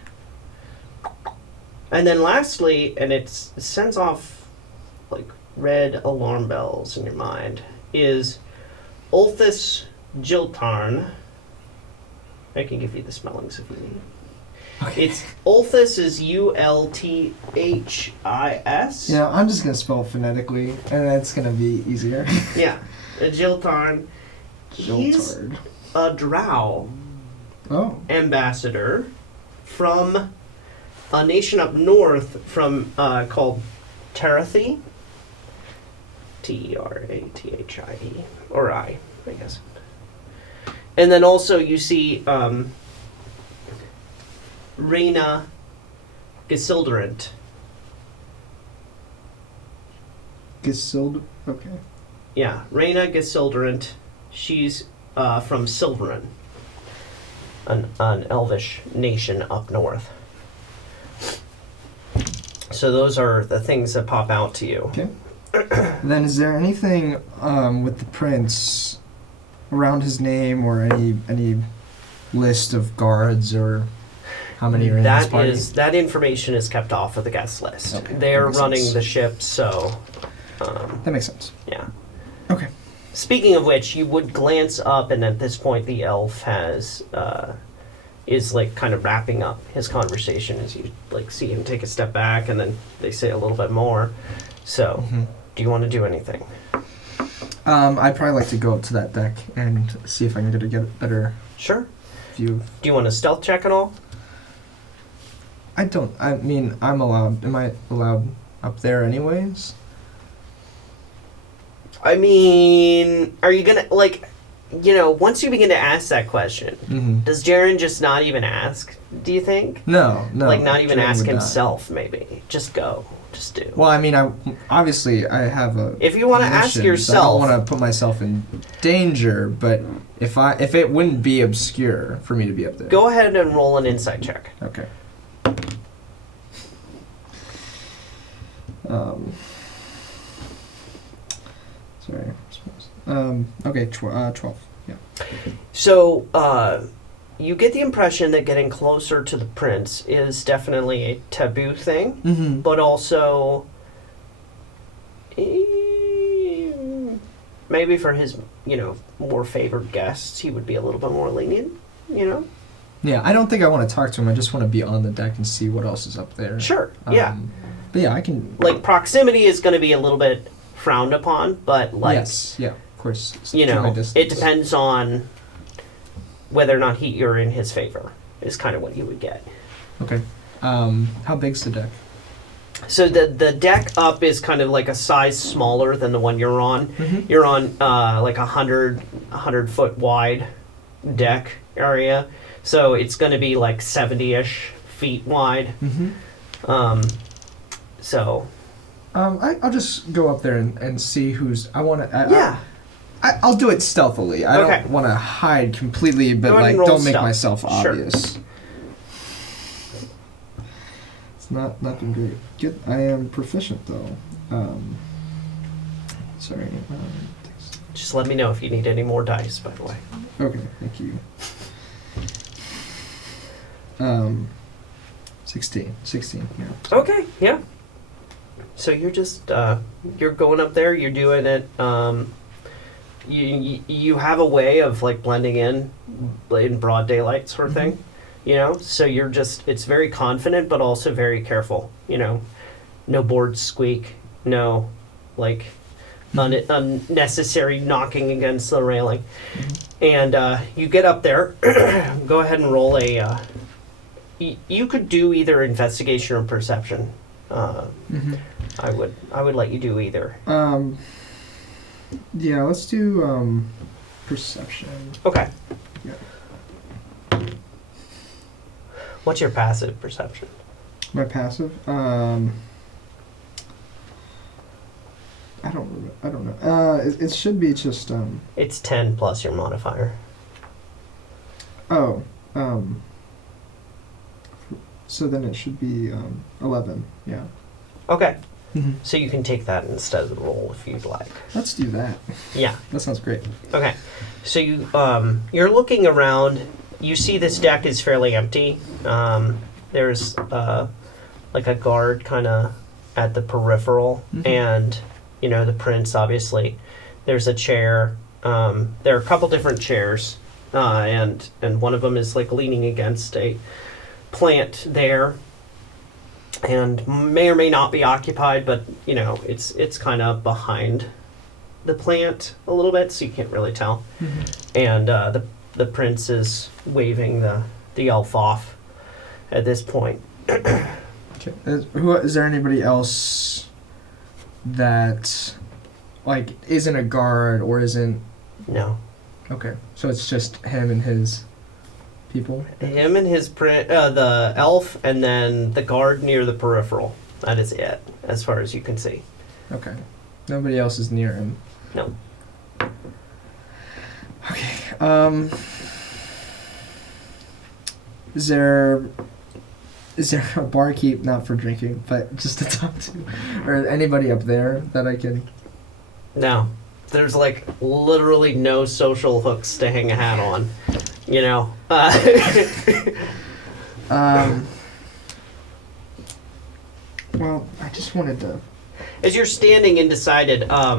And then lastly, and it sends off like red alarm bells in your mind, is Ulthus Jiltarn. I can give you the spellings if you need. Okay. It's Ulthus is Ulthis. Yeah, I'm just gonna spell it phonetically, and that's gonna be easier. Yeah, Jiltarn. He's Jiltard. a drow ambassador from a nation up north from called Terathi. Terathie. Or I guess. And then also you see Renya Gisilderant. Okay. Yeah, Renya Gisilderant. She's from Silverin, an elvish nation up north. So those are the things that pop out to you. Okay. Then is there anything with the prince around his name, or any list of guards, or how many are in his party? That information is kept off of the guest list. Okay, They're that makes running sense. the ship, so That makes sense. yeah. Okay. Speaking of which, you would glance up, and at this point, the elf is like kind of wrapping up his conversation as you like see him take a step back, and then they say a little bit more. So, do you want to do anything? I'd probably like to go up to that deck and see if I can get a better Sure. view. Do you want to stealth check at all? I mean, I'm allowed. Am I allowed up there anyways? I mean, are you gonna once you begin to ask that question, does Jaren just not even ask? Do you think? No. Like not even Jaren ask would not. himself, maybe. Just go. Just do. Well, I mean, obviously I have a. If you want to ask mission, so yourself, I don't want to put myself in danger, but if it wouldn't be obscure for me to be up there. go ahead and roll an insight check. Okay. Sorry. Okay, 12. Yeah. So, you get the impression that getting closer to the prince is definitely a taboo thing, but also maybe for his, more favored guests, he would be a little bit more lenient, Yeah, I don't think I want to talk to him. I just want to be on the deck and see what else is up there. Sure, yeah. But yeah, I can. Like, proximity is going to be a little bit frowned upon, but, Yes, yeah, of course. it depends on whether or not you're in his favor, is kind of what you would get. Okay. How big's the deck? So the deck up is kind of like a size smaller than the one you're on. You're on like 100 foot wide deck area. So it's going to be like 70-ish feet wide. So I'll just go up there and see who's. I want to. yeah. I'll do it stealthily. I Okay. don't want to hide completely, but Go ahead like and roll don't make stealth. myself Sure. obvious. It's not been great. I am proficient though. Sorry. Just let me know if you need any more dice, by the way. Okay, thank you. 16, yeah. Okay, yeah. So you're just you're going up there. You're doing it. You have a way of like blending in broad daylight sort of thing, So you're just it's very confident, but also very careful. No boards squeak. No, like unnecessary knocking against the railing. And you get up there. Go ahead and roll a. You could do either investigation or perception. I would let you do either. Yeah, let's do perception. Okay. Yeah. What's your passive perception? My passive? I don't know. It should be just, It's 10 plus your modifier. Oh, so then it should be 11. Yeah. Okay. Mm-hmm. So you can take that instead of the roll if you'd like. Let's do that. Yeah. That sounds great. Okay. So you're looking around. You see this deck is fairly empty. There's like a guard kind of at the peripheral, and the prince obviously. There's a chair. There are a couple different chairs, and one of them is like leaning against a plant there, and may or may not be occupied, but it's kind of behind the plant a little bit, so you can't really tell. And the prince is waving the elf off at this point. Okay. Is there anybody else that isn't a guard or isn't? No. Okay, so it's just him and his people. Him and his the elf, and then the guard near the peripheral. That is it, as far as you can see. Okay, nobody else is near him. No. Okay. Is there a barkeep, not for drinking, but just to talk to, or anybody up there that I can? No. There's literally no social hooks to hang a hat on. Well, I just wanted to. As you're standing undecided, a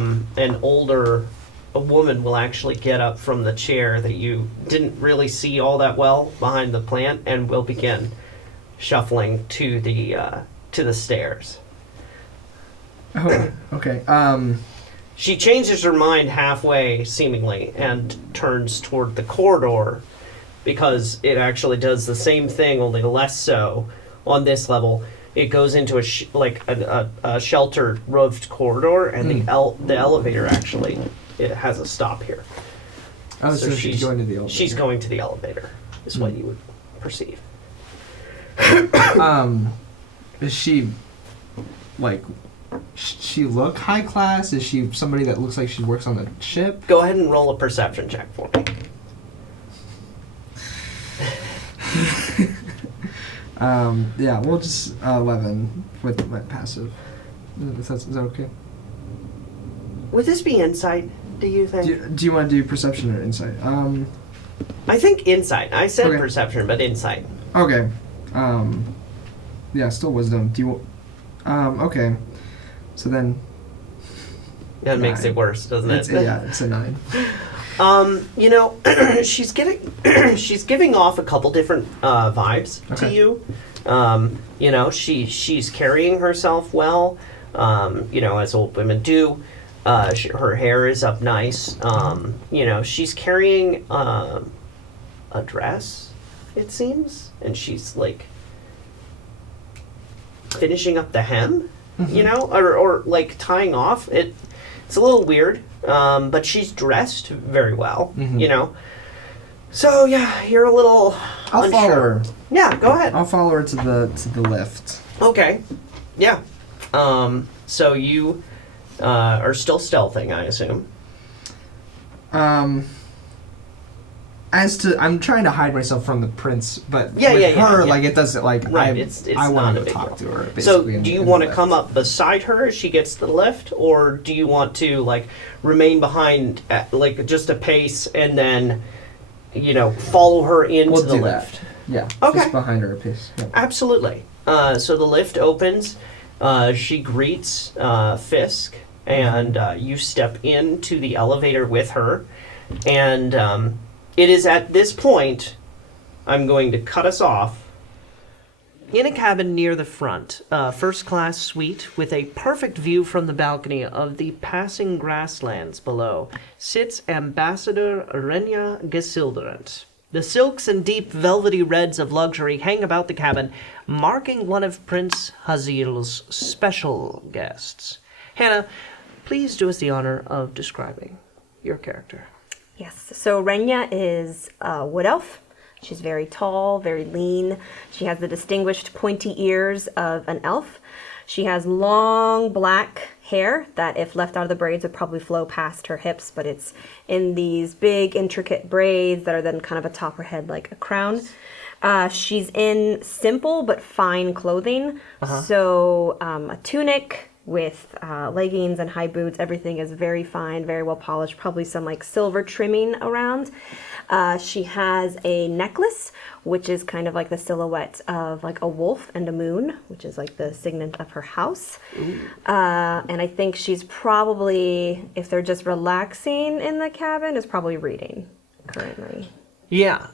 woman will actually get up from the chair that you didn't really see all that well behind the plant, and will begin shuffling to the stairs. Oh, okay. She changes her mind halfway, seemingly, and turns toward the corridor, because it actually does the same thing, only less so on this level. It goes into a sheltered, roofed corridor, and the elevator actually, it has a stop here. Oh, so she's going to the elevator. She's going to the elevator, is what you would perceive. Is she, she look high class? Is she somebody that looks like she works on the ship? Go ahead and roll a perception check for me. Yeah, we'll just 11 with my passive. Is that okay? Would this be insight, do you think? Do you want to do perception or insight? I think insight. I said okay. Perception, but insight. Okay. Yeah, still wisdom. Do you? Okay. So then. That makes it worse, doesn't it? Yeah, it's a 9. She's giving off a couple different vibes to you. She's carrying herself well, as old women do. Her hair is up nice. She's carrying a dress, it seems, and she's finishing up the hem, or tying off. It's a little weird. But she's dressed very well, So yeah, you're a little I'll unsure. follow her. Yeah, go ahead. I'll follow her to the lift. Okay. Yeah. So you are still stealthing, I assume. I'm trying to hide myself from the prince, but with her, yeah. it doesn't Right, it's I want to not a big talk deal. to her. Basically, So do you want to come up beside her as she gets to the lift, or do you want to remain behind at, just a pace and then follow her into the lift? Yeah. Okay. Just behind her a pace. Yeah. Absolutely. So the lift opens. She greets Fisk, and you step into the elevator with her. And it is at this point I'm going to cut us off. In a cabin near the front, a first-class suite with a perfect view from the balcony of the passing grasslands below, sits Ambassador Renya Gesildurant. The silks and deep velvety reds of luxury hang about the cabin, marking one of Prince Hazil's special guests. Hannah, please do us the honor of describing your character. Yes, so Renya is a wood elf. She's very tall, very lean. She has the distinguished pointy ears of an elf. She has long black hair that, if left out of the braids, would probably flow past her hips, but it's in these big, intricate braids that are then kind of atop her head like a crown. She's in simple but fine clothing. So a tunic with leggings and high boots. Everything is very fine, very well polished, probably some like silver trimming around. She has a necklace, which is kind of like the silhouette of like a wolf and a moon, which is like the signet of her house. And I think she's probably, if they're just relaxing in the cabin, is probably reading currently. Yeah.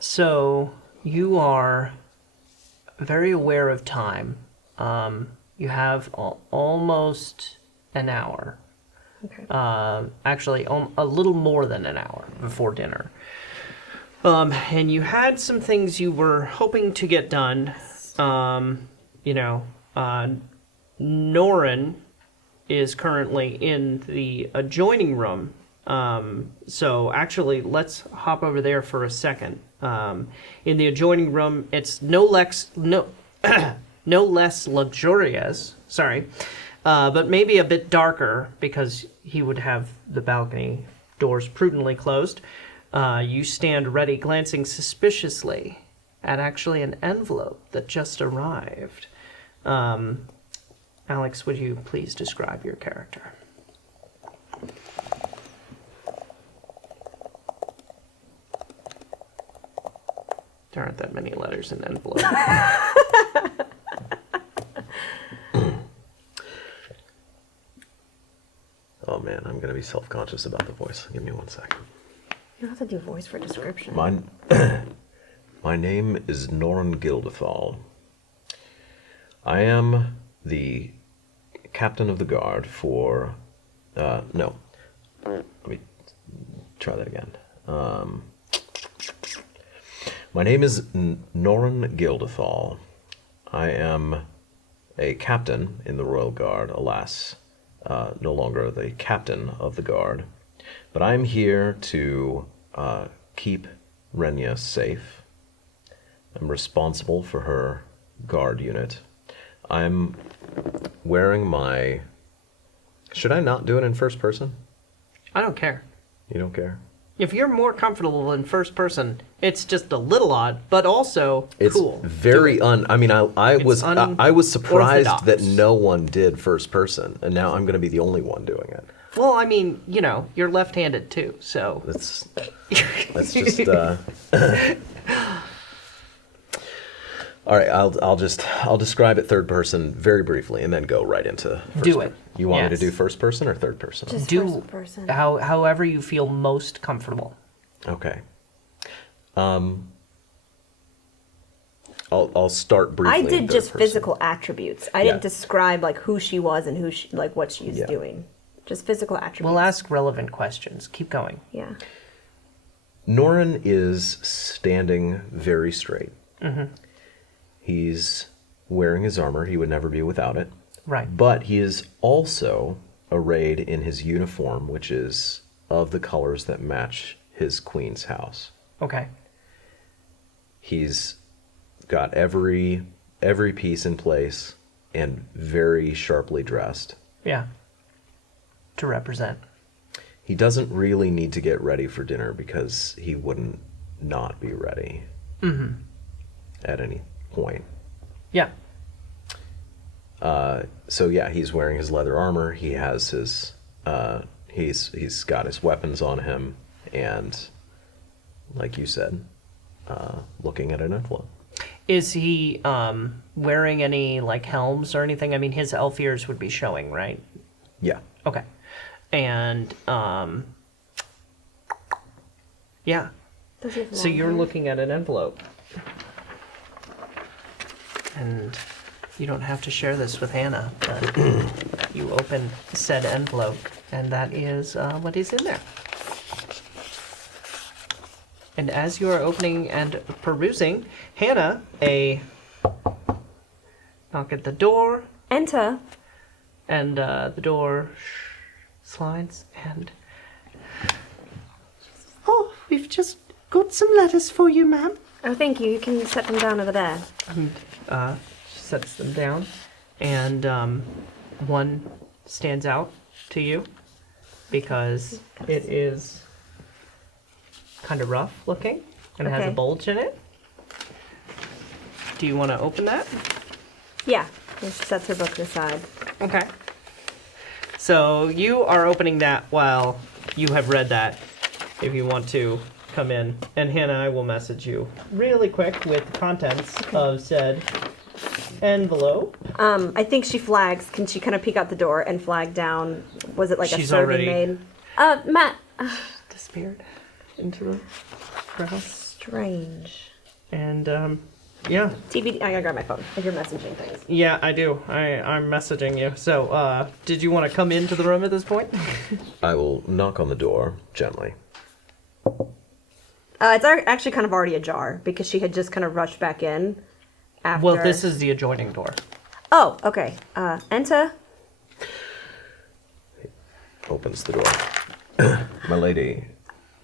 So you are very aware of time. You have almost an hour. Okay. Actually, a little more than an hour before dinner. And you had some things you were hoping to get done. Norren is currently in the adjoining room. So actually, let's hop over there for a second. In the adjoining room, it's no less luxurious. Sorry. But maybe a bit darker because he would have the balcony doors prudently closed. You stand ready, glancing suspiciously at actually an envelope that just arrived. Alex, would you please describe your character? There aren't that many letters in an envelope. Oh man, I'm gonna be self-conscious about the voice. Give me 1 second. You don't have to do voice for description. My name is Norren Gildethal. I am the captain of the guard for... no. Let me try that again. My name is Norren Gildethal. I am a captain in the Royal Guard, alas. No longer the captain of the guard, but I'm here to keep Renya safe. I'm responsible for her guard unit. I'm wearing my... Should I not do it in first person? I don't care. You don't care? If you're more comfortable in first person, it's just a little odd, but also It's cool. very I was surprised unorthodox. that no one did first person, and now I'm going to be the only one doing it. Well, I mean, you're left-handed too, so... That's just... All right, I'll describe it third person very briefly, and then go right into first Do it. You want me to Yes. do first person or third person? Just Do first person. however you feel most comfortable. Okay. I'll start briefly. I in did third just person. physical attributes. I Yeah. didn't describe like who she was and what she's Yeah. doing. Just physical attributes. We'll ask relevant questions. Keep going. Yeah. Norren is standing very straight. Mm-hmm. He's wearing his armor. He would never be without it. Right. But he is also arrayed in his uniform, which is of the colors that match his queen's house. Okay. He's got every piece in place and very sharply dressed. Yeah. To represent. He doesn't really need to get ready for dinner because he wouldn't not be ready at any point. Yeah. So yeah, he's wearing his leather armor. He has his he's got his weapons on him, and like you said, looking at an envelope. Is he wearing any like helms or anything? I mean, his elf ears would be showing, right? Yeah. Okay. And yeah. Does he have So long you're hair? looking at an envelope. And you don't have to share this with Hannah, but you open said envelope, and that is what is in there. And as you are opening and perusing, Hannah, a knock at the door, Enter. and the door slides, and we've just got some letters for you, ma'am. Oh, thank you. You can set them down over there. She sets them down, and one stands out to you because it is kind of rough looking and it has a Okay. bulge in it. Do you want to open that? Yeah. Just sets her book aside. Okay. So you are opening that while you have read that. If you want to come in, and Hannah, I will message you really quick with the contents of said envelope. I think she flags. Can she kind of peek out the door and flag down? Was it like She's a serving already- maid? Matt. Disappeared into the crowd. Strange. And yeah, TBD. I gotta grab my phone if you're messaging things. yeah, I do. I'm messaging you. So, did you want to come into the room at this point? I will knock on the door gently. It's actually kind of already ajar because she had just kind of rushed back in. After. Well, this is the adjoining door. Oh, okay. Enter. Opens the door. My lady,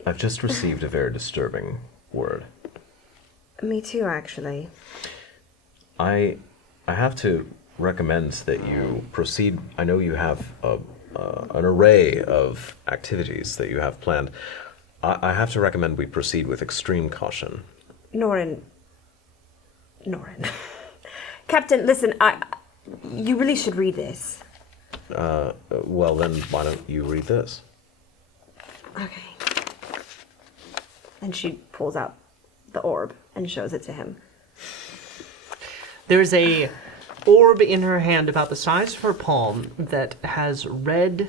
I've just received a very disturbing word. Me too, actually. I have to recommend that you proceed. I know you have an array of activities that you have planned. I have to recommend we proceed with extreme caution. Norren. Captain, listen, you really should read this. Well, then why don't you read this? Okay. And she pulls out the orb and shows it to him. There's a orb in her hand about the size of her palm that has red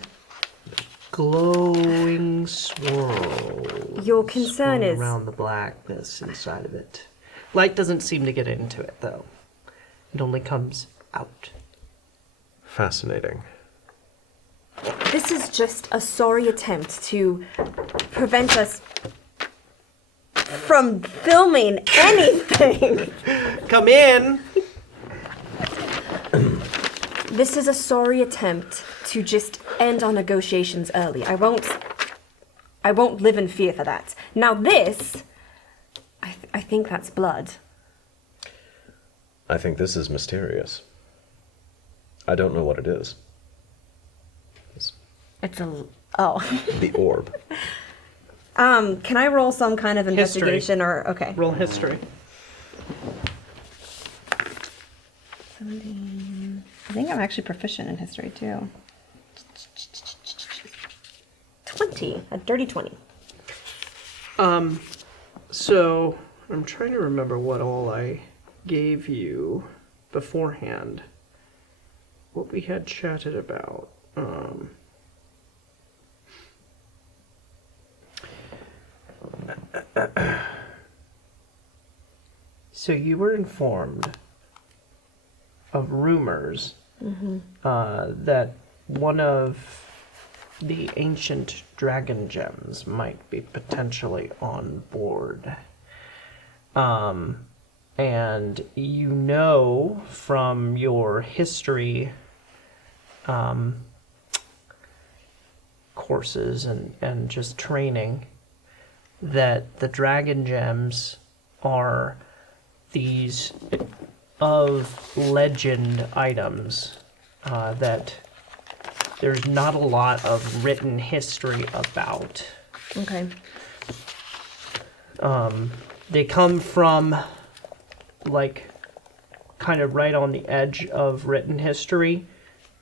glowing swirls. Your concern swirling is... around the blackness inside of it. Light doesn't seem to get into it, though. It only comes out. Fascinating. This is just a sorry attempt to prevent us from filming anything. Come in! This is a sorry attempt to just end our negotiations early. I won't live in fear for that. Now this, I think that's blood. I think this is mysterious. I don't know what it is. It's a... Oh. The orb. Can I roll some kind of History. investigation or... Okay. Roll history. 17. I think I'm actually proficient in history, too. 20. A dirty 20. So, I'm trying to remember what all I gave you beforehand. What we had chatted about. So you were informed of rumors that one of the ancient dragon gems might be potentially on board. And you know from your history courses and just training that the dragon gems are these of legend items that there's not a lot of written history about. Okay. They come from, like, kind of right on the edge of written history,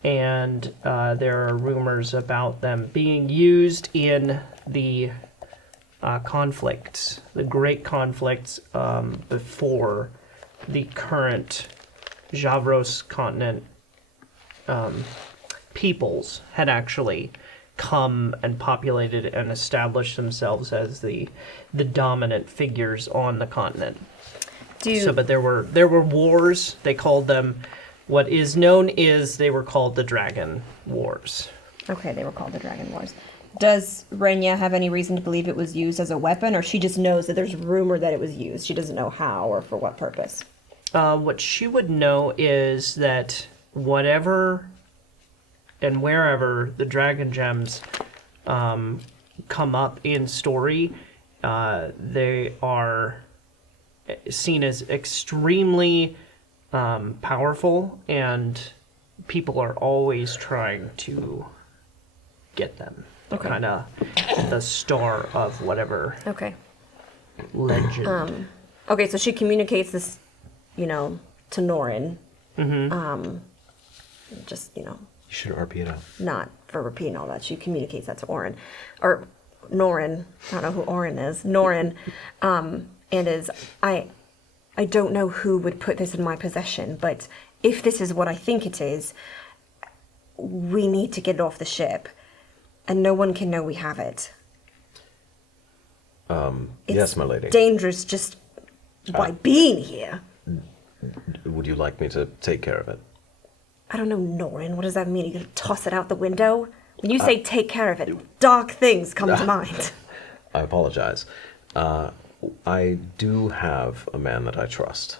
and there are rumors about them being used in the conflicts, the great conflicts before the current Javros continent peoples had actually come and populated and established themselves as the dominant figures on the continent. But there were wars. They called them, what is known is they were called the Dragon Wars. Okay, they were called the Dragon Wars. Does Renya have any reason to believe it was used as a weapon, or she just knows that there's rumor that it was used? She doesn't know how or for what purpose. What she would know is that whatever and wherever the dragon gems come up in story, They are seen as extremely powerful, and people are always trying to get them. Okay. Kind of the star of whatever Okay. legend. Okay, so she communicates this, to Norren. Just, You should RP it out. not for repeating all that. She communicates that to Oren. Or Norren. I don't know who Oren is. Norren. And is, I don't know who would put this in my possession, but if this is what I think it is, we need to get it off the ship. And no one can know we have it. Yes, my lady. Dangerous just by being here. Would you like me to take care of it? I don't know, Norren. What does that mean? Are you going to toss it out the window? When you say take care of it, dark things come to mind. I apologize. I do have a man that I trust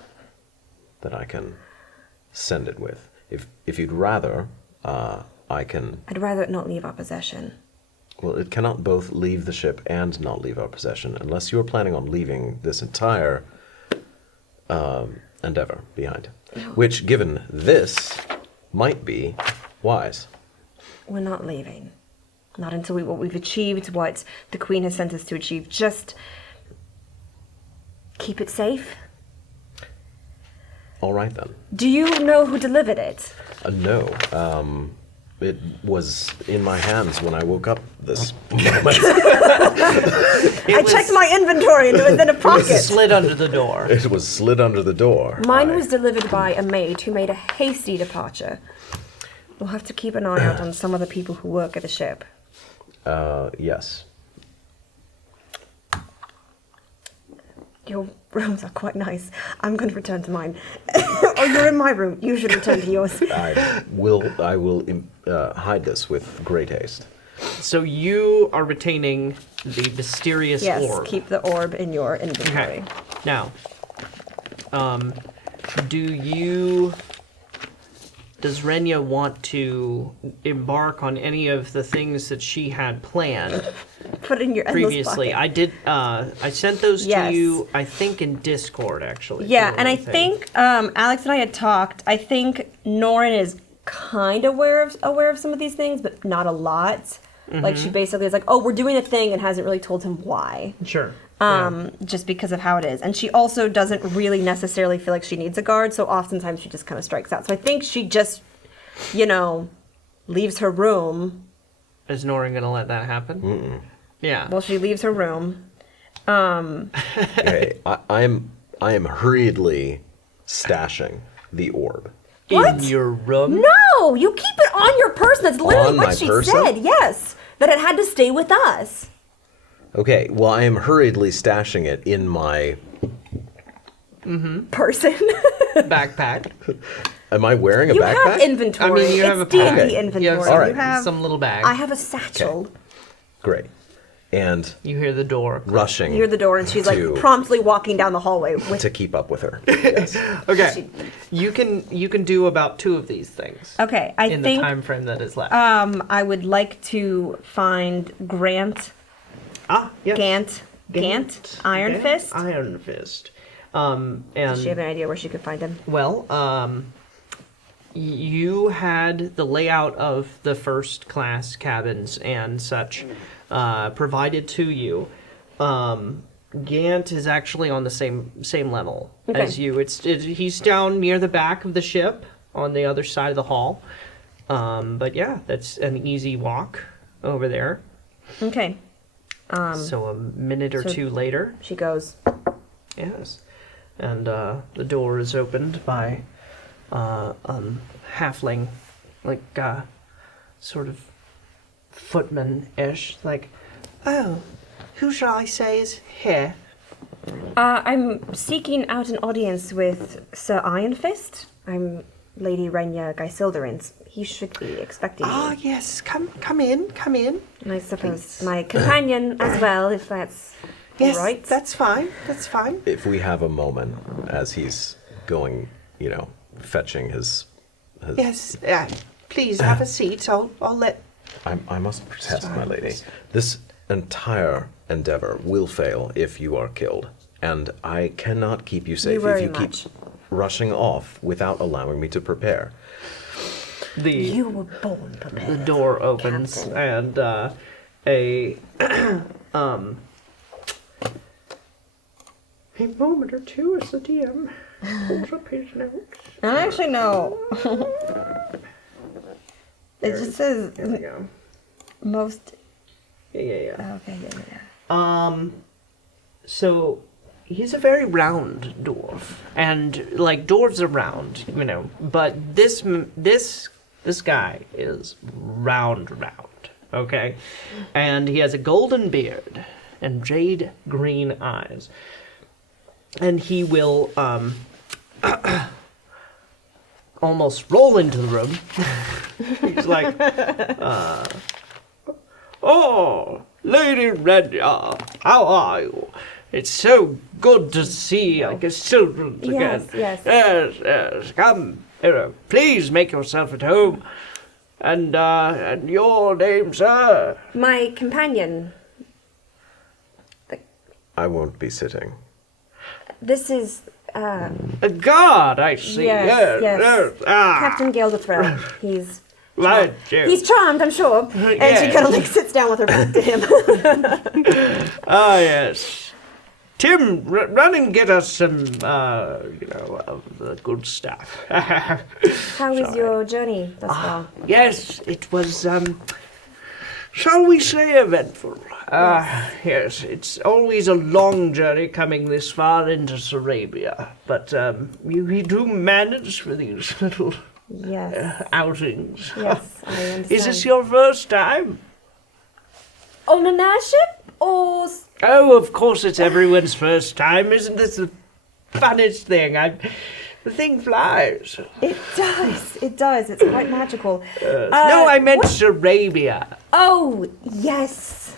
that I can send it with. If you'd rather, I can... I'd rather it not leave our possession. Well, it cannot both leave the ship and not leave our possession, unless you are planning on leaving this entire endeavor behind. Which, given this, might be wise. We're not leaving. Not until we've achieved what the Queen has sent us to achieve. Just keep it safe. All right, then. Do you know who delivered it? No. It was in my hands when I woke up this moment. I checked my inventory and it was in a pocket. Slid under the door. It was slid under the door. Mine was delivered by a maid who made a hasty departure. We'll have to keep an eye out on some of the people who work at the ship. Yes. Your rooms are quite nice. I'm going to return to mine. Oh, you're in my room. You should return to yours. I will hide this with great haste. So you are retaining the mysterious Yes, orb. keep the orb in your inventory. Okay. Now, does Renya want to embark on any of the things that she had planned Put it in your endless previously? bucket. I did. I sent those Yes. to you. I think in Discord actually. Yeah, the and I only thing. think Alex and I had talked. I think Norren is kind of aware of some of these things, but not a lot. Like she basically is like, "Oh, we're doing a thing," and hasn't really told him why. Sure. Just because of how it is. And she also doesn't really necessarily feel like she needs a guard, so oftentimes she just kind of strikes out. So I think she just, leaves her room. Is Norren gonna let that happen? Mm-mm. Yeah. Well, she leaves her room. Okay, I am hurriedly stashing the orb. What? In your room? No! You keep it on your person. That's literally On my what she person? said. Yes. That it had to stay with us. Okay, well, I am hurriedly stashing it in my... Person. Backpack. Am I wearing a You backpack? have inventory. I mean, you it's have a D&D pack. inventory. You have some, All right. You have, some little bag. I have a satchel. Great. And You hear the door. rushing Near the door, and she's like to- promptly walking down the hallway with. to keep up with her. Yes. Okay. You can do about 2 of these things. Okay, I in think the time frame that is left. I would like to find Yes. Gant, Iron Fist. Iron Fist. And Does she have an idea where she could find him? well, you had the layout of the first class cabins and such provided to you. Gant is actually on the same level Okay. as you. He's down near the back of the ship on the other side of the hall. But yeah, that's an easy walk over there. Okay. So a minute or so- 2 later, She goes. yes, and the door is opened by halfling, like sort of footman-ish, like, oh, who shall I say is here? I'm seeking out an audience with Sir Iron Fist. I'm Lady Renya Gaisilderins. He should be expecting Ah, me. yes, come in. And I suppose my companion as well, if that's Yes, all right. that's fine. If we have a moment as he's going, fetching his... Yes, please have a seat. I'll let. I must protest, my lady. This entire endeavor will fail if you are killed, and I cannot keep you safe if you keep rushing off without allowing me to prepare. You were born prepared. The door opens, Captain. and a moment or two as the DM pulls up his notes. I actually know. It just says There we go. most. Yeah. Okay, yeah. So he's a very round dwarf, and like dwarves are round, you know. But this guy is round, okay, and he has a golden beard and jade green eyes, and he will almost roll into the room. He's like, "Oh, Lady Renya, how are you? It's so good to see like as children again. Yes. Yes. Come, please make yourself at home. And your name, sir?" My companion. I won't be sitting. This is A guard, I see. yes. Ah, Captain Gilderthrow. He's right. he's charmed, I'm sure. And she kind of like sits down with her back to him. Ah, yes. Tim, run and get us some, of the good stuff. How is your journey thus far? Yes, it was, shall we say eventful? Yes, it's always a long journey coming this far into Sarrabia, but we do manage for these little Yes. outings. Yes, I understand. Is this your first time? On an airship? Or... Oh, of course it's everyone's first time. Isn't this the funnest thing? The thing flies. It does. It's quite magical. No, I meant Sarrabia. Oh, yes.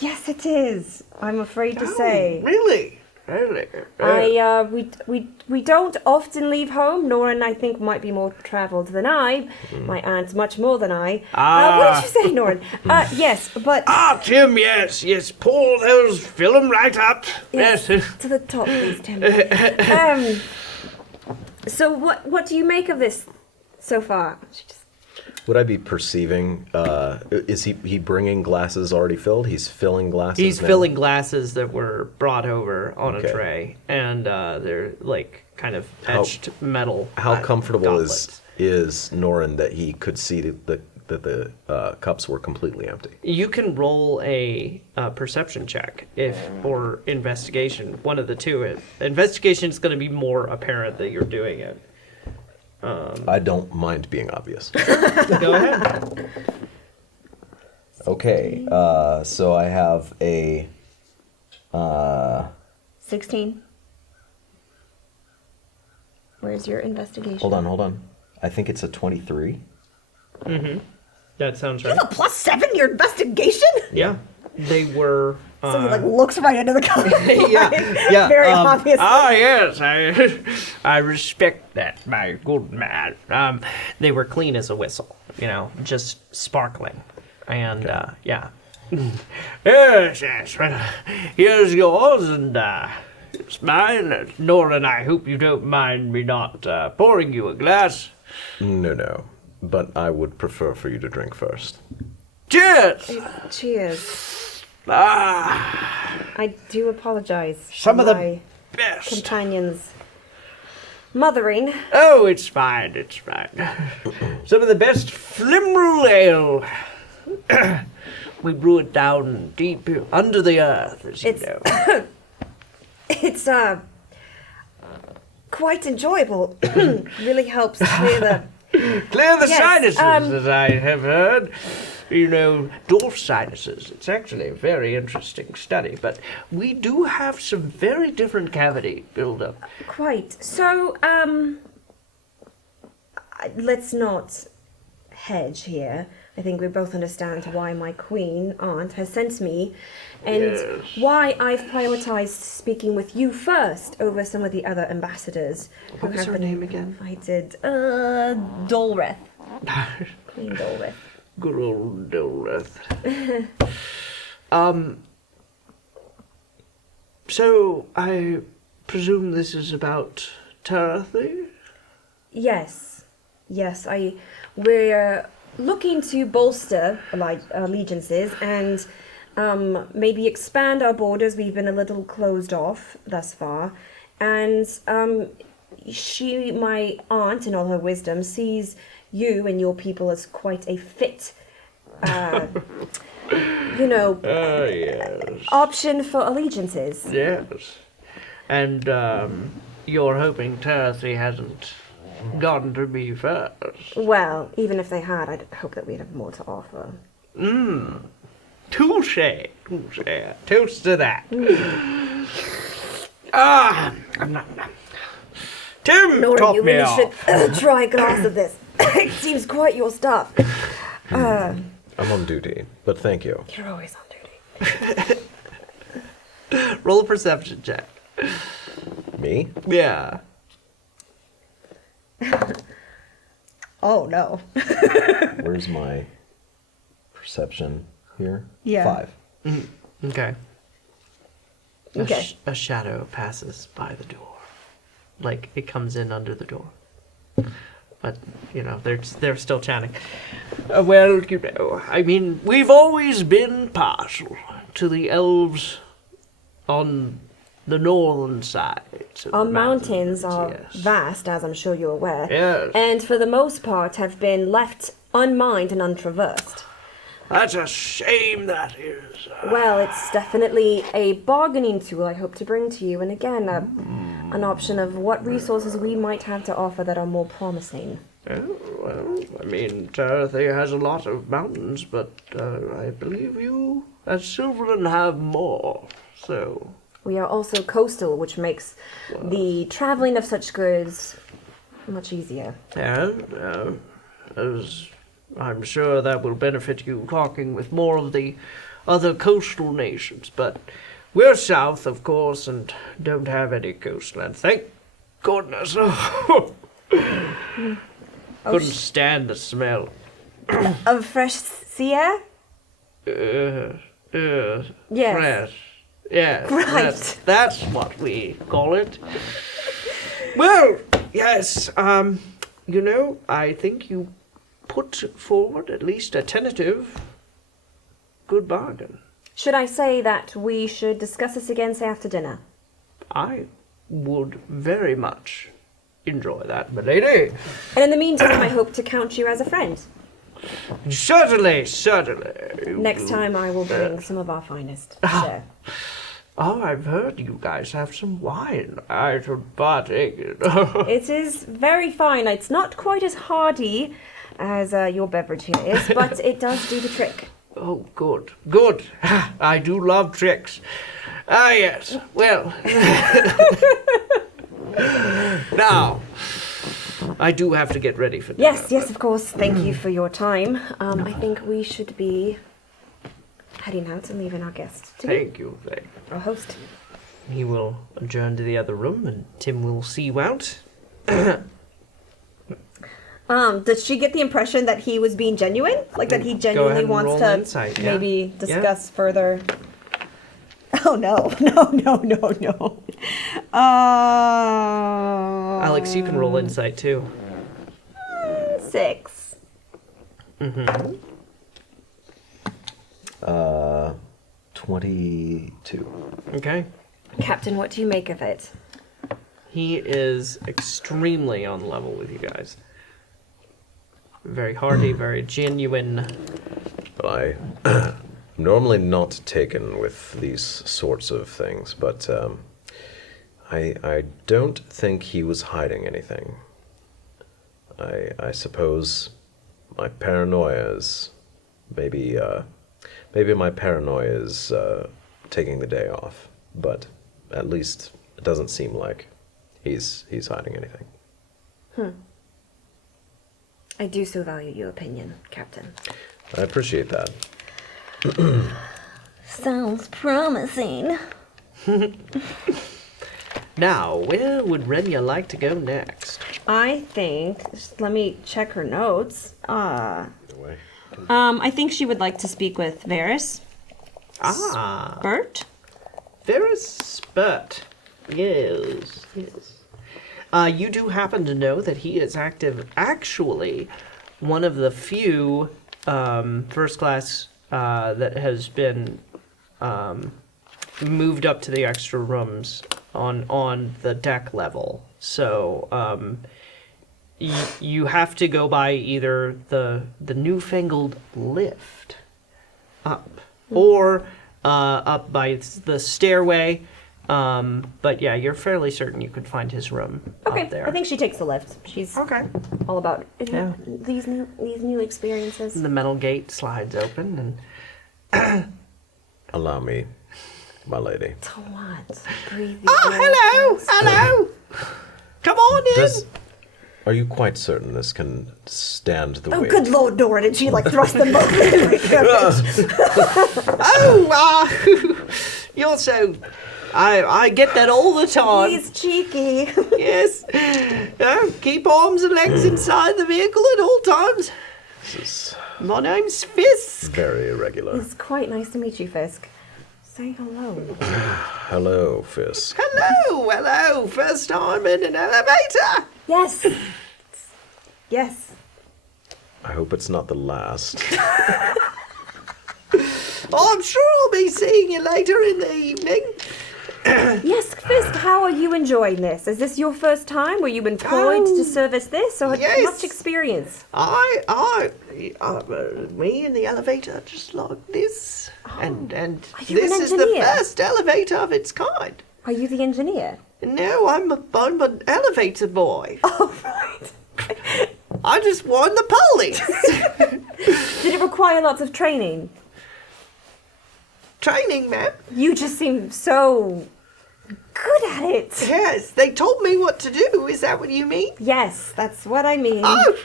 Yes, it is. I'm afraid to say. Really? We don't often leave home. Norren, I think, might be more travelled than I. My aunt's much more than I. What did you say, Norren? Yes, but... Tim, yes. Pull those, fill them right up. Yes. To the top, please, Tim. So what do you make of this so far? Would I be perceiving, is he bringing glasses already filled? He's filling glasses He's now? filling glasses that were brought over on Okay. a tray, and they're like kind of etched metal. How comfortable gauntlets. is Norren that he could see that the cups were completely empty? You can roll a perception check or investigation, one of the two. Investigation is going to be more apparent that you're doing it. I don't mind being obvious. Go ahead. Okay, so I have a 16. Where's your investigation? hold on. I think it's a 23. That sounds You right. have a +7 your investigation? Yeah, they were. So he like looks right into the color. yeah. Very obvious. Yes, I respect that, my good man. They were clean as a whistle, just sparkling, and yeah. Yes. Well, here's yours, and it's mine. Norren, I hope you don't mind me not pouring you a glass. No, but I would prefer for you to drink first. Cheers. Cheers. Ah, I do apologize. some for of the my best. companion's mothering. Oh, it's fine. Some of the best Flimrule ale. We brew it down deep under the earth, as you know. It's quite enjoyable. Really helps clear the... Clear the Yes, sinuses, as I have heard. Dwarf sinuses. It's actually a very interesting study, but we do have some very different cavity buildup. Quite. So, let's not hedge here. I think we both understand why my queen aunt has sent me, and Yes. why I've prioritized speaking with you first over some of the other ambassadors. What was her name again? I did. Dolreth. Queen Dolreth. Good old Dolreth. So I presume this is about Tarathy? Yes. Yes, we're looking to bolster allegiances and maybe expand our borders. We've been a little closed off thus far. And my aunt, in all her wisdom, sees you and your people as quite a fit, Yes. option for allegiances. Yes. And you're hoping Tarathy hasn't gotten to me first. Well, even if they had, I'd hope that we'd have more to offer. Touche. Toast to that. Tim, Nora, top you me really off. should try a glass of this. It seems quite your stuff. I'm on duty, but thank you. You're always on duty. Roll a perception check. Me? Yeah. Oh, no. Where's my perception here? Yeah. 5. Okay. Okay. A shadow passes by the door. Like, it comes in under the door. But, they're still chatting. Well, I mean, we've always been partial to the elves on the northern side. of Our the mountains are yes. vast, as I'm sure you're aware. Yes. And for the most part have been left unmined and untraversed. That's a shame, that is. Well, it's definitely a bargaining tool I hope to bring to you, and again, an option of what resources we might have to offer that are more promising. Oh, well, I mean, Tarathy has a lot of mountains, but I believe you, as Silverland, have more, so... We are also coastal, which makes the traveling of such goods much easier. And, as I'm sure that will benefit you talking with more of the other coastal nations, but we're south, of course, and don't have any coastland. Thank goodness. Couldn't stand the smell. Of fresh sea air? Yes. Fresh. Yeah, Right. that's what we call it. Well, yes, I think you put forward at least a tentative good bargain. Should I say that we should discuss this again, say after dinner? I would very much enjoy that, milady. And in the meantime, I hope to count you as a friend. Certainly. Next time I will bring some of our finest to share. Oh, I've heard you guys have some wine. I should partake it. It is very fine. It's not quite as hearty as your beverage here is, but it does do the trick. Oh, good. I do love tricks. Ah, yes. Well. Now, I do have to get ready for dinner. Yes, of course. Thank you for your time. I think we should be heading out and leaving our guest to Thank you. our host. He will adjourn to the other room, and Tim will see you out. Does she get the impression that he was being genuine? Like that he genuinely and wants roll to insight, yeah. maybe Yeah. discuss further? Oh, no. Alex, you can roll insight too. 6. 22. Okay. Captain, what do you make of it? He is extremely on level with you guys. Very hearty, very genuine. But I'm normally not taken with these sorts of things, but I don't think he was hiding anything. I suppose my paranoia is maybe my paranoia is taking the day off, but at least it doesn't seem like he's hiding anything. I do so value your opinion, Captain. I appreciate that. Sounds promising. Now, where would Renya like to go next? I think, just let me check her notes. Either way. I think she would like to speak with Varys. Ah, Bert? Ferris Spurt. Yes, yes. You do happen to know that he is actually one of the few first class that has been moved up to the extra rooms on the deck level. So you have to go by either the newfangled lift up or up by the stairway. But yeah, you're fairly certain you could find his room Okay, up there. I think she takes the lift. She's Okay. all about Yeah. these new experiences. The metal gate slides open and Allow me, my lady. So what? Breathe. hello. Come on in. Are you quite certain this can stand the Oh, weight? good Lord, Norren! And she like thrust them both in. You're so. I get that all the time. He's cheeky. Yes. Keep arms and legs inside the vehicle at all times. This is My name's Fisk. very irregular. It's quite nice to meet you, Fisk. Say hello. Hello, Fisk. Hello. First time in an elevator. Yes. Yes. I hope it's not the last. I'm sure I'll be seeing you later in the evening. Yes, Fisk, how are you enjoying this? Is this your first time? Were you employed to service this, or yes. much experience? Me in the elevator just like this, and Are you this an is the engineer? first elevator of its kind. Are you the engineer? No, I'm an elevator boy. Oh, right. I just warned the police. Did it require lots of training? Training, ma'am. You just seem so good at it. Yes, they told me what to do. Is that what you mean? Yes, that's what I mean. Oh,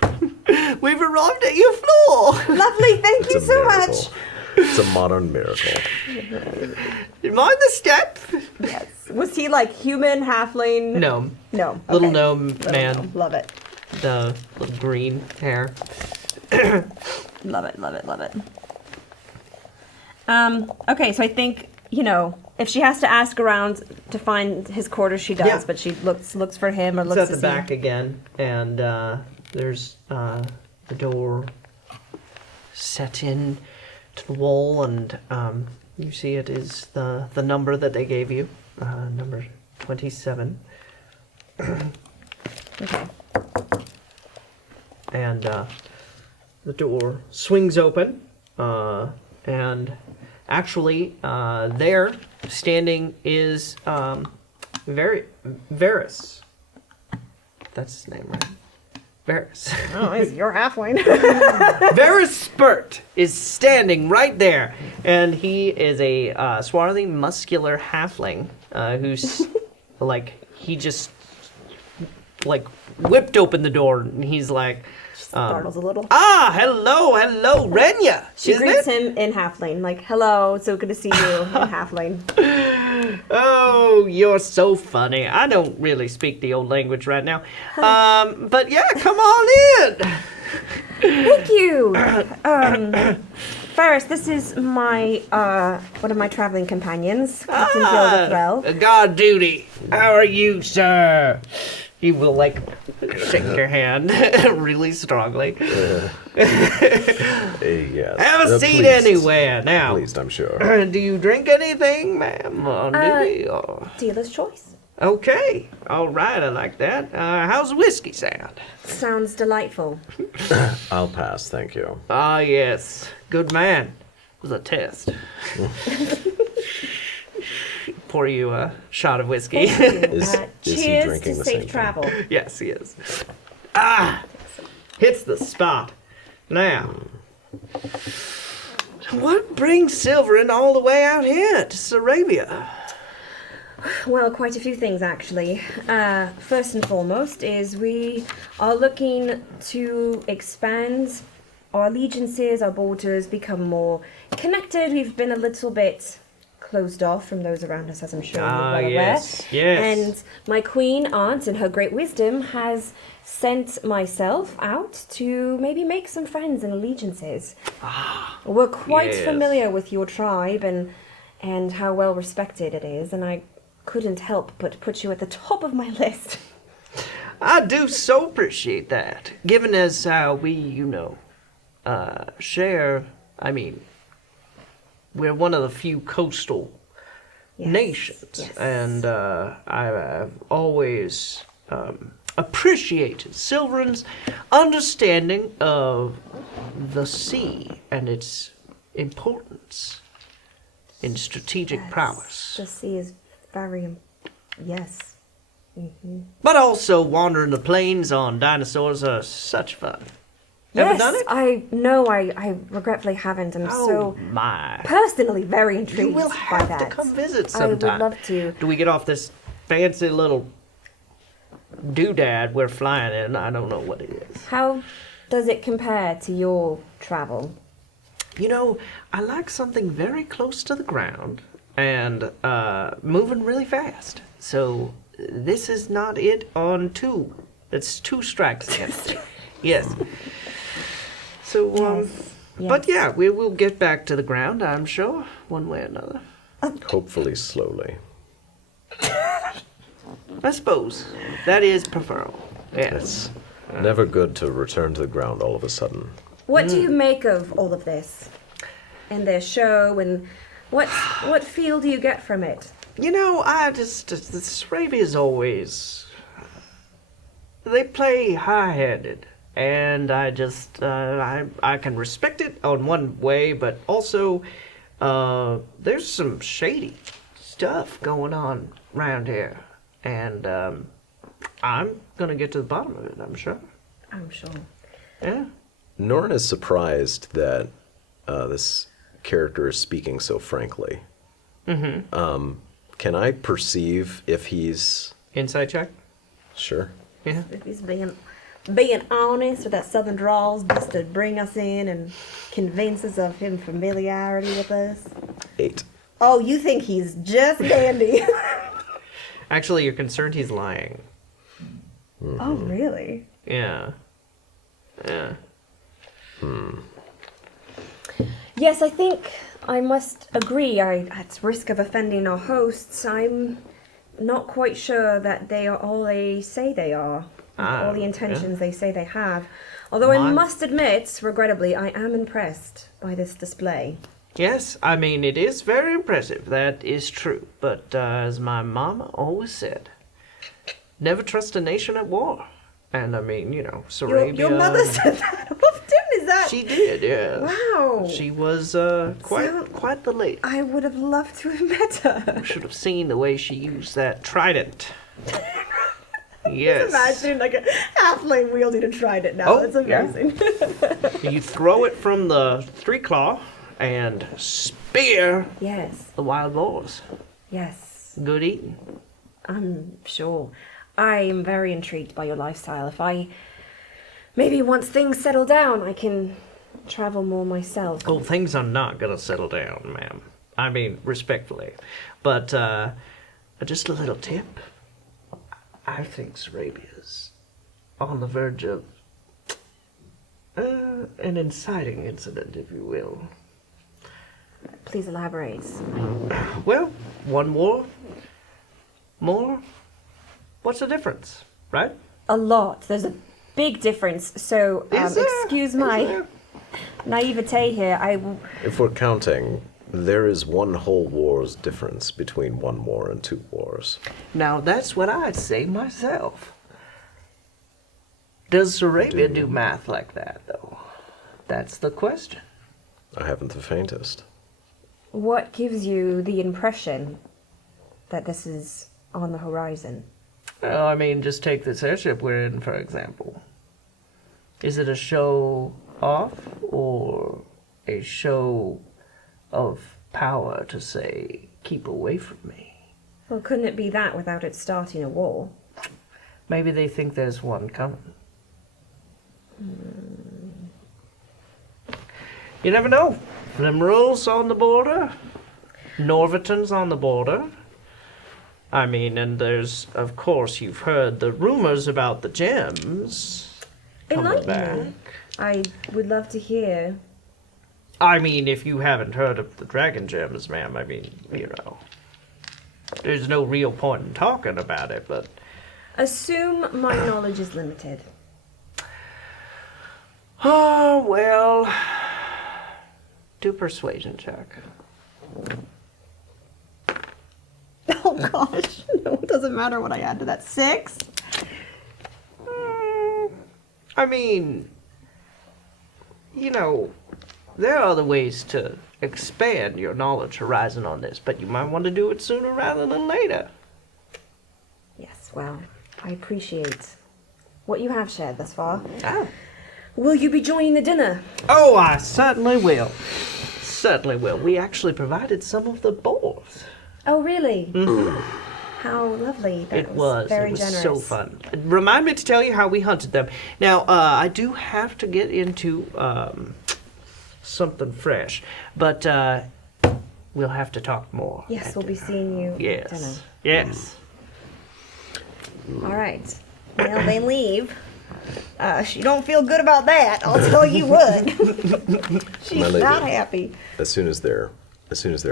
we've arrived at your floor. Lovely, thank It's you a so miracle. much. It's a modern miracle. Mind the step? Yes. Was he like human, halfling? Gnome. No. Little okay. gnome Little man. gnome. Love it. The little green hair. Love it, love it, love it. Okay, so I think, if she has to ask around to find his quarters, she does, Yeah. but she looks for him or It's looks at to the see back again, and there's the door set in to the wall, and you see it is the number that they gave you, number 27. Okay. And the door swings open, and actually, there, standing is Varys. That's his name, right? Varys. Oh, you're halfling. Varys Spurt is standing right there, and he is a swarthy, muscular halfling who's he just whipped open the door, and he's like, Startles a little. hello, Renya. She isn't greets it? him in halfling, like, hello, so good to see you in halfling. Oh, you're so funny. I don't really speak the old language right now. But yeah, come on in. Thank you. Ferris, this is my one of my traveling companions, Captain Gilderoy. Guard duty. How are you, sir? He will shake your hand really strongly. Yes. Have a seat pleased. anywhere now. Pleased, I'm sure. Do you drink anything, ma'am, on duty? Or... Dealer's choice. Okay. All right, I like that. How's whiskey sound? Sounds delightful. I'll pass, thank you. Ah, yes. Good man. It was a test. Pour you a shot of whiskey. Is he Cheers drinking to the same safe thing? travel. Yes, he is. Hits the spot. Now, what brings Silverin all the way out here to Sarabia? Well, quite a few things actually. First and foremost is we are looking to expand our allegiances, our borders, become more connected. We've been a little bit closed off from those around us, as I'm sure you're well aware. Yes, yes. And my queen aunt, in her great wisdom, has sent myself out to maybe make some friends and allegiances. We're quite yes. familiar with your tribe and how well respected it is, and I couldn't help but put you at the top of my list. I do so appreciate that, given as how we, share, I mean, we're one of the few coastal nations, yes. and I've always appreciated Silveren's understanding of the sea and its importance in strategic prowess. The sea is very, yes. But also wandering the plains on dinosaurs are such fun. Ever Yes, done it? I regretfully haven't. I'm so my. personally very intrigued You will by have that. to come visit I would sometime. love to. Do we get off this fancy little doodad we're flying in? I don't know what it is. How does it compare to your travel? I like something very close to the ground and moving really fast. So this is not it on two. It's two strikes against it. Yes. So, but yeah, we will get back to the ground, I'm sure, one way or another. Hopefully slowly. I suppose that is preferable. Yes. It's never good to return to the ground all of a sudden. What do you make of all of this? And their show, and what feel do you get from it? The Sarrabians always, they play high-handed, and I can respect it on one way, but also, there's some shady stuff going on around here, and I'm gonna get to the bottom of it, I'm sure. I'm sure. Yeah. Norren is surprised that this character is speaking so frankly. Mm-hmm. Can I perceive if he's... Insight check? Sure. Yeah. If he's being honest with that southern draws just to bring us in and convince us of his familiarity with us. 8. Oh, you think he's just dandy. Actually, you're concerned he's lying. Oh, really? Yeah. Yeah. Yes, I think I must agree. At risk of offending our hosts, I'm not quite sure that they are all they say they are. All the intentions they say they have. Although I must admit, regrettably, I am impressed by this display. Yes, I mean, it is very impressive. That is true. But as my mama always said, never trust a nation at war. And I mean, Sarabia... Your mother said that often? Is that... She did, yeah. Wow. She was quite the lady. I would have loved to have met her. You should have seen the way she used that trident. Yes. Imagine like a halfling wielding a trident now. Oh, That's amazing. You throw it from the 3-claw and spear Yes. the wild boars. Yes. Good eating. I'm sure. I am very intrigued by your lifestyle. If maybe once things settle down, I can travel more myself. Oh, things are not gonna settle down, ma'am. I mean, respectfully. But, just a little tip. I think Sarrabia's on the verge of, an inciting incident, if you will. Please elaborate. Well, one war, more. What's the difference, right? A lot. There's a big difference. So, Is there? excuse Is my there? naivete here. If we're counting, there is one whole war's difference between one war and 2 wars. Now, that's what I'd say myself. Does Sarrabia do math like that, though? That's the question. I haven't the faintest. What gives you the impression that this is on the horizon? Well, I mean, just take this airship we're in, for example. Is it a show off or a show of power to say, keep away from me? Well, couldn't it be that without it starting a war? Maybe they think there's one coming. You never know. Them rules on the border, Norverton's on the border. I mean, and there's, of course, you've heard the rumors about the gems coming Enlighten back. me. I would love to hear. I mean, if you haven't heard of the dragon gems, ma'am, I mean, there's no real point in talking about it, but... Assume my knowledge is limited. Oh, well... Do persuasion check. Oh gosh, no, it doesn't matter what I add to that. 6? I mean... there are other ways to expand your knowledge horizon on this, but you might want to do it sooner rather than later. Yes, well, I appreciate what you have shared thus far. Oh. Will you be joining the dinner? Oh, I certainly will. Certainly will. We actually provided some of the boars. Oh, really? Mm-hmm. How lovely. That was very generous. So fun. Remind me to tell you how we hunted them. Now, I do have to get into something fresh, but we'll have to talk more. Yes, we'll be seeing you at dinner. Yes. All right. Well, they leave. She don't feel good about that, I'll tell you what. She's not happy. As soon as they're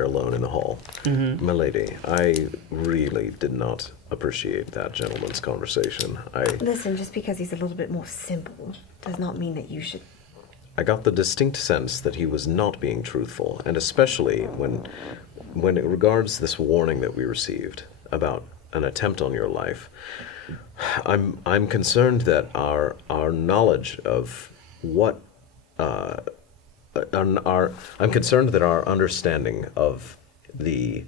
alone in the hall, my lady, I really did not appreciate that gentleman's conversation. Listen, just because he's a little bit more simple does not mean that you should... I got the distinct sense that he was not being truthful, and especially when it regards this warning that we received about an attempt on your life. I'm concerned that our knowledge of what I'm concerned that our understanding of the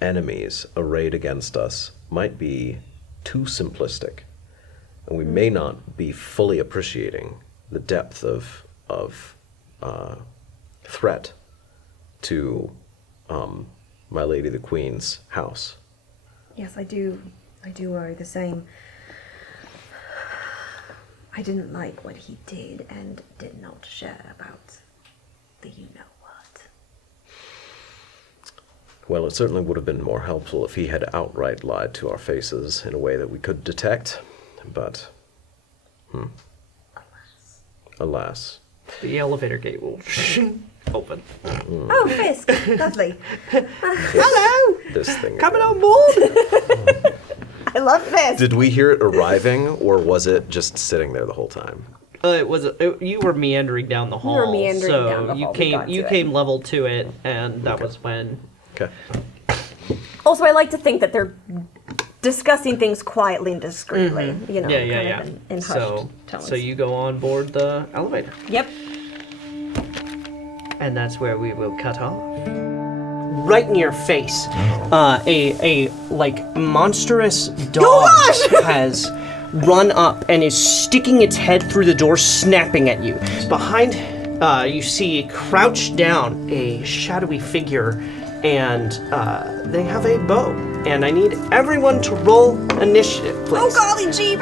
enemies arrayed against us might be too simplistic, and we may not be fully appreciating the depth of threat to my lady the Queen's house. Yes, I do worry the same. I didn't like what he did and did not share about the you-know-what. Well, it certainly would have been more helpful if he had outright lied to our faces in a way that we could detect, but... Alas. The elevator gate will open. Oh, Fisk, lovely. Hello! This thing. Coming again. on board! I love Fisk. Did we hear it arriving, or was it just sitting there the whole time? You were meandering down the hall. You were meandering so down the hall. You came level to it, and that was when... Okay. Also, I like to think that they're discussing things quietly and discreetly. You know, Yeah. kind of in hushed tones. So you go on board the elevator. Yep. And that's where we will cut off. Right in your face, a monstrous dog has run up and is sticking its head through the door, snapping at you. Behind, you see crouched down a shadowy figure, and they have a bow. And I need everyone to roll initiative, please. Oh golly gee,